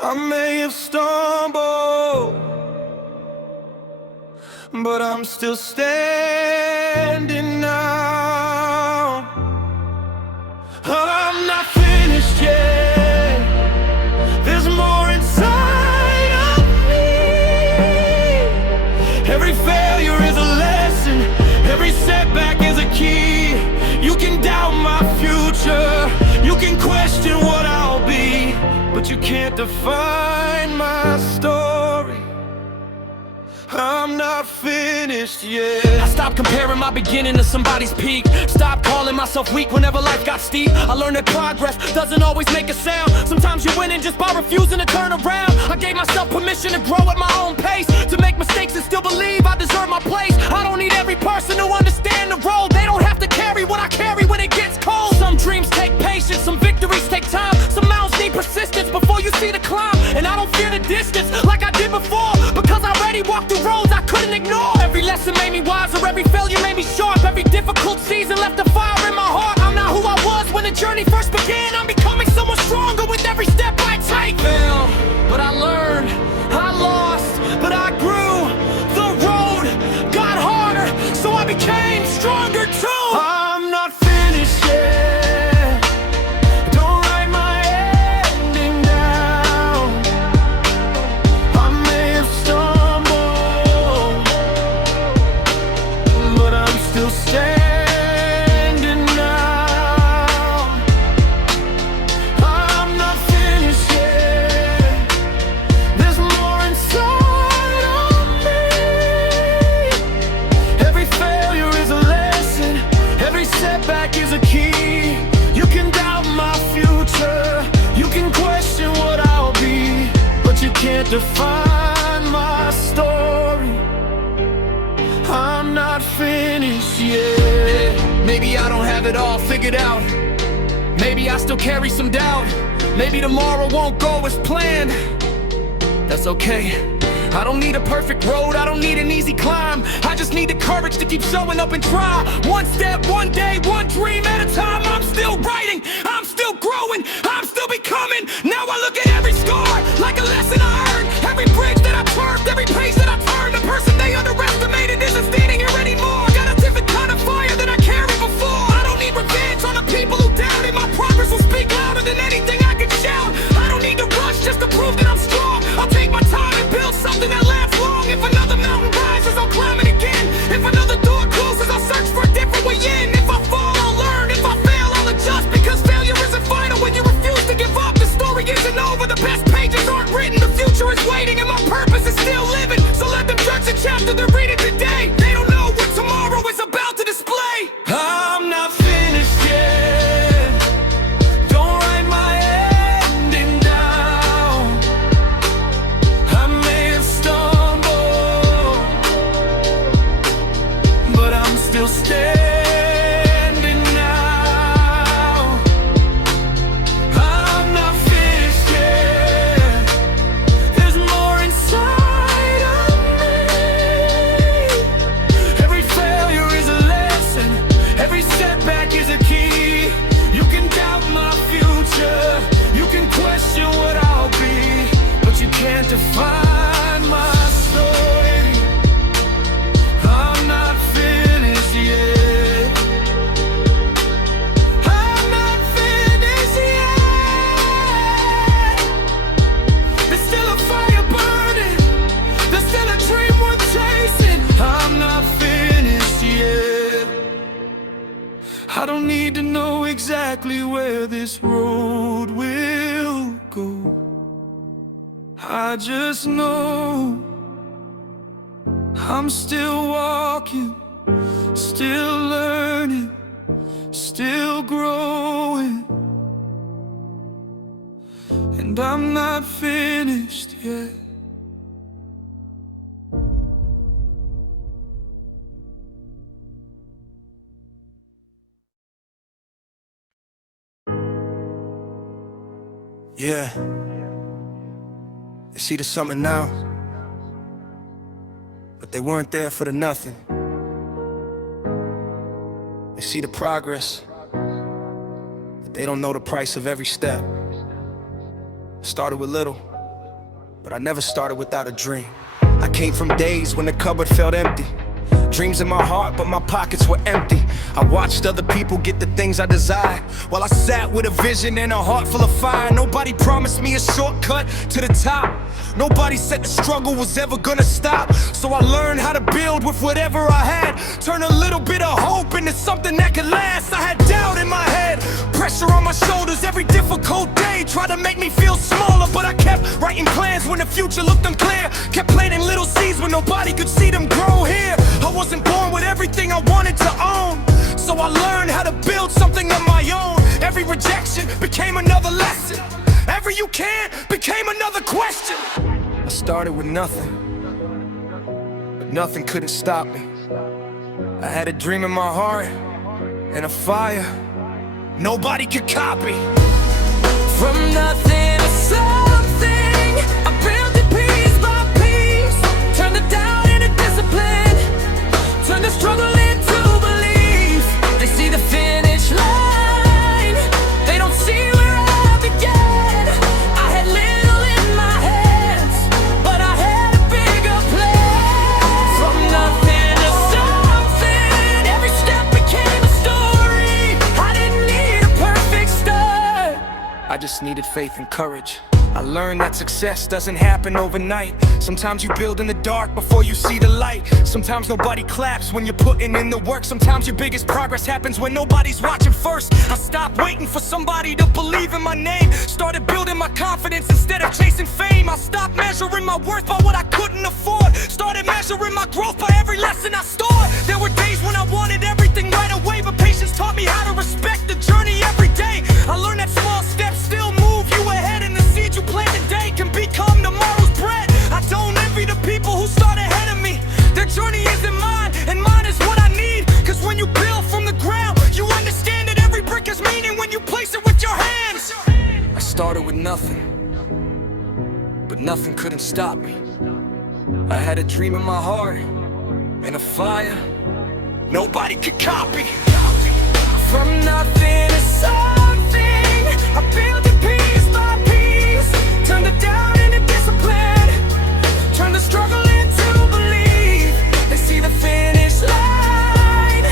I may have stumbled, but I'm still standing now. I'm not finished yet. There's more inside of me. Every failure is a lesson. Every setback is a key. You can doubt my future. You can question what I'll be, but you can't define my story. I'm not finished yet. I stopped comparing my beginning to somebody's peak. Stopped calling myself weak whenever life got steep. I learned that progress doesn't always make a sound. Sometimes you win just by refusing to turn around. I gave myself permission to grow at my own pace, to make mistakes and still believe I deserve my place. I don't need every person to understand the road. They don't have to carry what I carry when it gets cold. Some dreams take patience, some victories take time. Some mountains need persistence before you see the climb. And I don't fear the distance like I did before, because I already walked through roads I couldn't ignore. Every lesson made me wiser, every failure made me sharp. Every difficult season left a fire in my heart. I'm not who I was when the journey first began. I'm becoming someone stronger with every step I take. Fell, but I learned. I lost, but I grew. The road got harder, so I became stronger too. I'm not finished yet. Don't write my ending down. I may have stumbled, but I'm still standing now. I'm not finished yet. There's more inside of me. Every failure is a lesson. Every setback is a key. You can doubt my future. You can question what I'll be, but you can't define my story. I'm not finished yet. Maybe I don't have it all figured out. Maybe I still carry some doubt. Maybe tomorrow won't go as planned. That's okay. I don't need a perfect road, I don't need an easy climb. I just need the courage to keep showing up and try. One step, one day, one dream at a time. I'm still writing, I'm still growing, I'm still becoming. Now I look at every scar like a lesson I earned. Every bridge that I turned, every page that I turned. The person they underestimated isn't standing here anymore. Got a different kind of fire than I carried before. I don't need revenge on the people who doubted. My progress will speak louder than anything I could shout. I don't need to rush just to prove that I'm strong. I'll take my time future is waiting and my purpose is still living. So let them judge the chapter they're reading today. They don't know what tomorrow is about to display. I'm not finished yet. Don't write my ending down. I may have stumbled, but I'm still standing now. I'm not finished yet. There's more inside of me. Every failure is a lesson. Every setback is a key. You can doubt my future. You can question what I'll be, but you can't define my story. I'm not finished yet. I'm not finished yet. There's still a fire burning. There's still a dream worth chasing. I'm not finished yet. I don't need to know exactly where this road will go. I just know I'm still walking, still learning, still growing, and I'm not finished yet. Yeah. They see the something now, but they weren't there for the nothing. They see the progress, but they don't know the price of every step. Started with little, but I never started without a dream. I came from days when the cupboard felt empty. Dreams in my heart, but my pockets were empty. I watched other people get the things I desired, while I sat with a vision and a heart full of fire. Nobody promised me a shortcut to the top. Nobody said the struggle was ever gonna stop. So I learned how to build with whatever I had. Turn a little bit of hope into something that could last. I had doubt in my head, pressure on my shoulders every difficult day. Tried to make me feel smaller, but I kept writing plans when the future looked unclear. Kept planting little seeds when nobody could see them grow here. I wasn't born with everything I wanted to own, so I learned how to build something of my own. Every rejection became another lesson. Every you can't became another question. I started with nothing, but nothing couldn't stop me. I had a dream in my heart and a fire nobody could copy. From nothing to something, I built it piece by piece. Turned the doubt into discipline, turned the struggle into belief. They see the finish line, they don't see where I began. I had little in my hands, but I had a bigger plan. From nothing to something, every step became a story. I didn't need a perfect start, I just needed faith and courage. I learned that success doesn't happen overnight. Sometimes you build in the dark before you see the light. Sometimes nobody claps when you're putting in the work. Sometimes your biggest progress happens when nobody's watching first. I stopped waiting for somebody to believe in my name. Started building my confidence instead of chasing fame. I stopped measuring my worth by what I couldn't afford. Started measuring my growth by every lesson I stored. There were days when I wanted everything right away, but patience taught me how to respect the journey every day. I learned that small steps still move you ahead, and the seed you plant today can become tomorrow's bread. I don't envy the people who start ahead of me. Their journey isn't mine, and mine is what I need. Cause when you build from the ground, you understand that every brick has meaning when you place it with your hands. I started with nothing, but nothing couldn't stop me. I had a dream in my heart and a fire nobody could copy. from nothing to something. I built it piece by piece, turned the doubt into discipline, turned the struggle into belief. They see the finish line,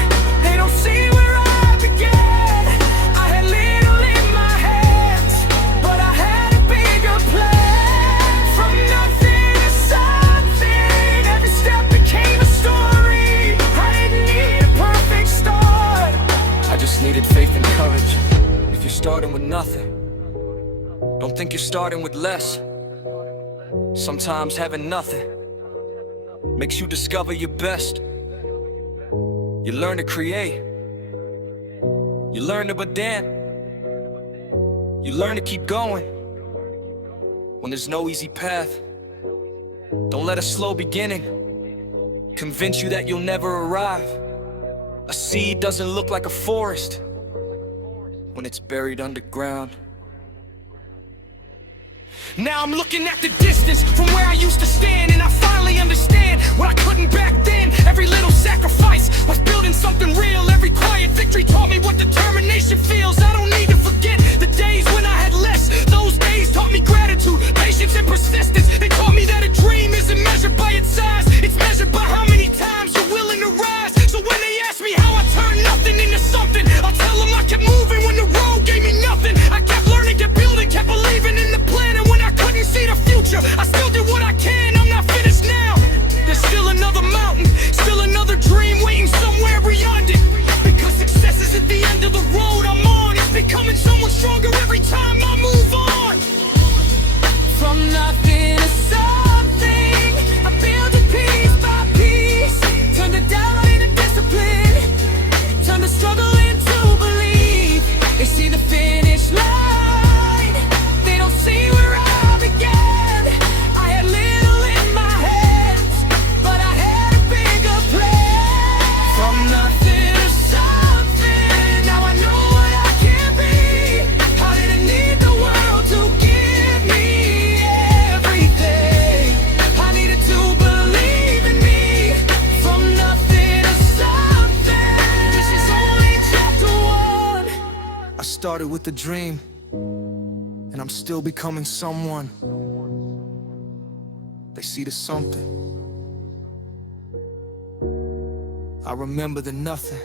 they don't see where I began. I had little in my hands, but I had a bigger plan. From nothing to something, every step became a story. I didn't need a perfect start, I just needed faith and courage. If you're starting with nothing, don't think you're starting with less. Sometimes having nothing makes you discover your best. You learn to create. You learn to be damn. You learn to keep going when there's no easy path. Don't let a slow beginning convince you that you'll never arrive. A seed doesn't look like a forest when it's buried underground. Now I'm looking at the distance from where I used to stand, and I finally understand what I couldn't back then. Every little sacrifice was building something real. Every quiet victory taught me what determination feels. I don't need to forget the days when I had less. Those days taught me gratitude, patience, and persistence. They taught me that a dream isn't measured by its size. It's measured by how many times you're willing to rise. So when they ask me how I turned nothing into something, I'll tell them I kept moving when the road gave me nothing. I kept learning, kept building, kept believing in the plan. And when I couldn't see the future, I still did what I can. I'm not finished now. There's still another mountain, still another dream waiting somewhere beyond it. Because success isn't the end of the road I'm on. It's becoming someone stronger every time I move on. From nothing to something, I build it piece by piece. Turn the doubt into discipline, turn the struggle into belief. They see the finish line, they don't see where I began. I had little in my hands, but I had a bigger plan. From nothing to something, now I know what I can be. I didn't need the world to give me everything. I needed to believe in me. From nothing to something, this is only chapter one. I started with a dream, and I'm still becoming someone. They see the something. I remember the nothing,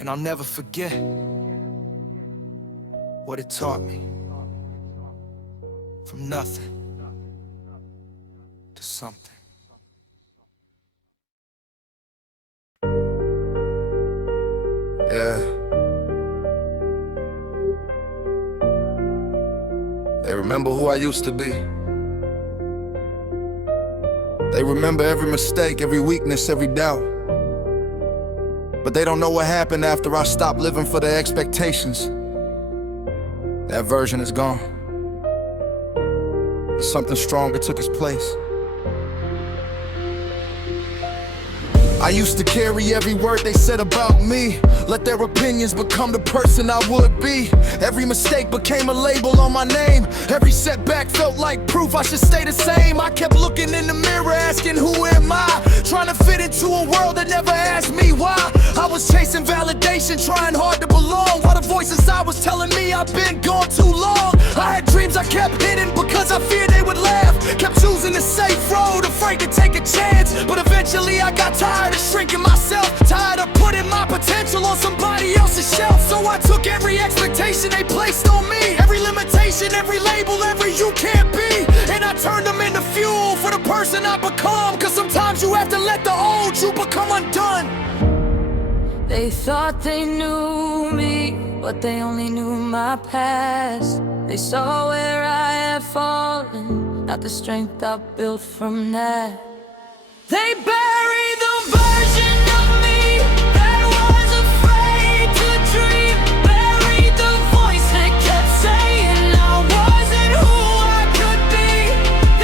and I'll never forget what it taught me. From nothing to something. Yeah. They remember who I used to be. They remember every mistake, every weakness, every doubt. But they don't know what happened after I stopped living for their expectations. That version is gone. Something stronger took its place. I used to carry every word they said about me. Let their opinions become the person I would be. Every mistake became a label on my name. Every setback felt like proof I should stay the same. I kept looking in the mirror asking who am I? Trying to fit into a world that never asked me why. I was chasing validation, trying hard to belong, while the voices I was telling me I've been gone too long. I had dreams I kept hidden because I feared they would laugh. Kept choosing the safe road, afraid to take a chance. But eventually I got tired of shrinking myself, tired of putting my potential on somebody else's shelf. So I took every expectation they placed on me, every limitation, every label, every you can't be, and I turned them into fuel for the person I become. Cause sometimes you have to let the old you become undone. They thought they knew me, but they only knew my past. They saw where I had fallen, not the strength I built from that. They buried the version of me that was afraid to dream. Buried the voice that kept saying I wasn't who I could be.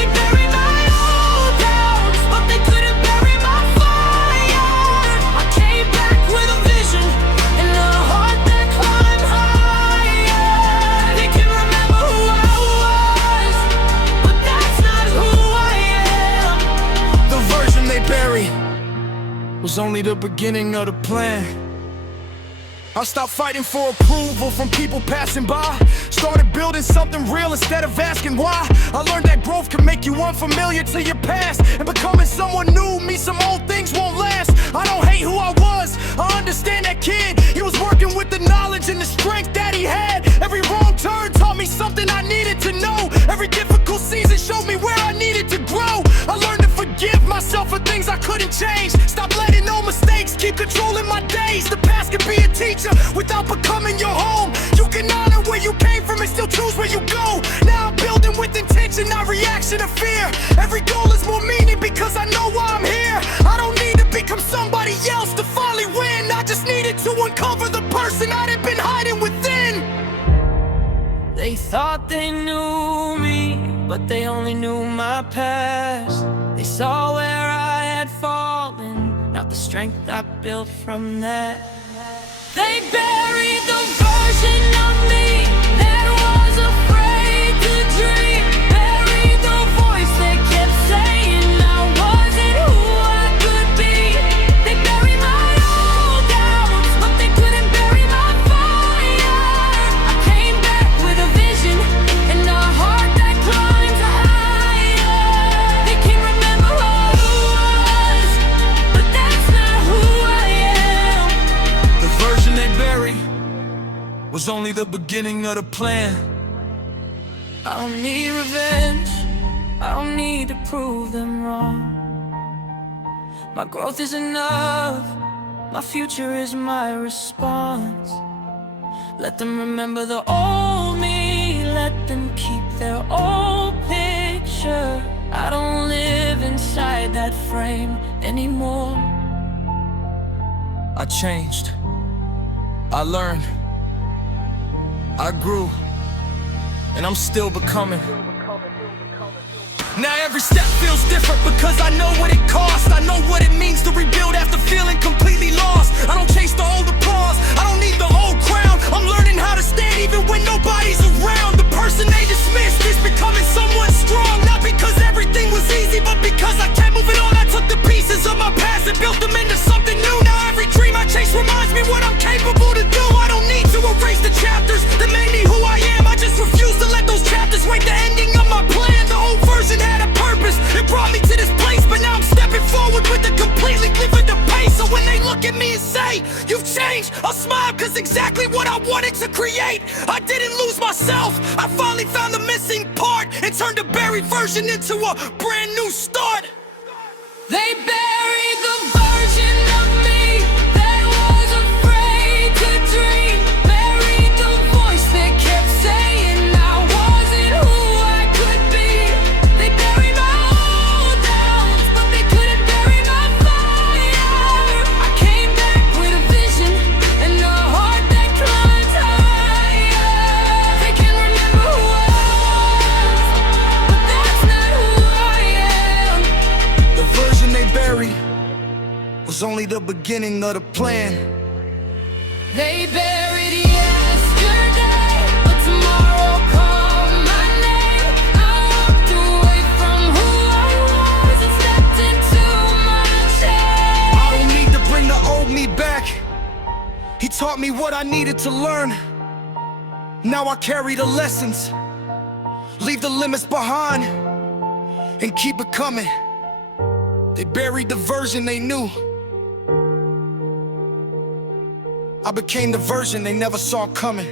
They buried my old doubts, but they couldn't bury my fire. I came back with a vision and a heart that climbed higher. They can remember who I was, but that's not who I am. The version they buried was only the beginning of the plan. I stopped fighting for approval from people passing by. Started building something real instead of asking why. I learned that growth can make you unfamiliar to your past, and becoming someone new means some old things won't last. I don't hate who I was, I understand that kid. He was working with the knowledge and the strength that he had. Every wrong turn taught me something I needed to know. Every difficult season showed me where I needed to grow. I learned to forgive myself for things I couldn't change. Stop letting no mistakes keep controlling my days. The past can be a teacher without becoming your home. You can honor where you came from and still choose where you go. Now I'm building with intention action, not reaction to fear. Every goal is more meaning because I know why I'm here. I don't need to become somebody else to finally win. I just needed to uncover the person I'd have been hiding within. They thought they knew me, but they only knew my past. They saw where I had fallen, not the strength I built from that. They buried the version of me that was afraid to dream. Buried the voice that kept saying I wasn't who I could be. They buried my old doubts, but they couldn't bury my fire. I came back with a vision and a heart that climbs higher. They can't remember who I was, but that's not who I am. The version they buried was only the beginning of the plan. I don't need revenge, I don't need to prove them wrong. My growth is enough, my future is my response. Let them remember the old me, let them keep their old picture. I don't live inside that frame anymore. I changed, I learned, I grew, and I'm still becoming. Now every step feels different because I know what it costs. I know what it means to rebuild after feeling completely lost. I don't chase the old applause, I don't need the old crown. I'm learning how to stand even when nobody's around. The person they dismissed is becoming someone strong. Not because everything was easy, but because I kept moving on. I took the pieces of my past and built them into something new. Now every dream I chase reminds me what I'm capable to do. I don't need to erase the chapters that made me who I am. I just refuse to let those chapters write the ending of my plan. The old version had a purpose, it brought me to this place, but now I'm stepping forward with a completely different pace. So when they look at me and say, you've changed, I'll smile cause exactly what I wanted to create. I didn't lose myself, I finally found the missing part and turned a buried version into a brand new start. They buried the version of me that was afraid to dream. Buried the voice that kept saying I wasn't who I could be. They buried my old doubts, but they couldn't bury my fire. I came back with a vision and a heart that climbs higher. They can remember who I was, but that's not who I am. The version they buried was only the beginning of the plan. They buried yesterday, but tomorrow called my name. I walked away from who I was and stepped into my change. I don't need to bring the old me back. He taught me what I needed to learn. Now I carry the lessons, leave the limits behind, and keep it coming. They buried the version they knew. I became the version they never saw coming.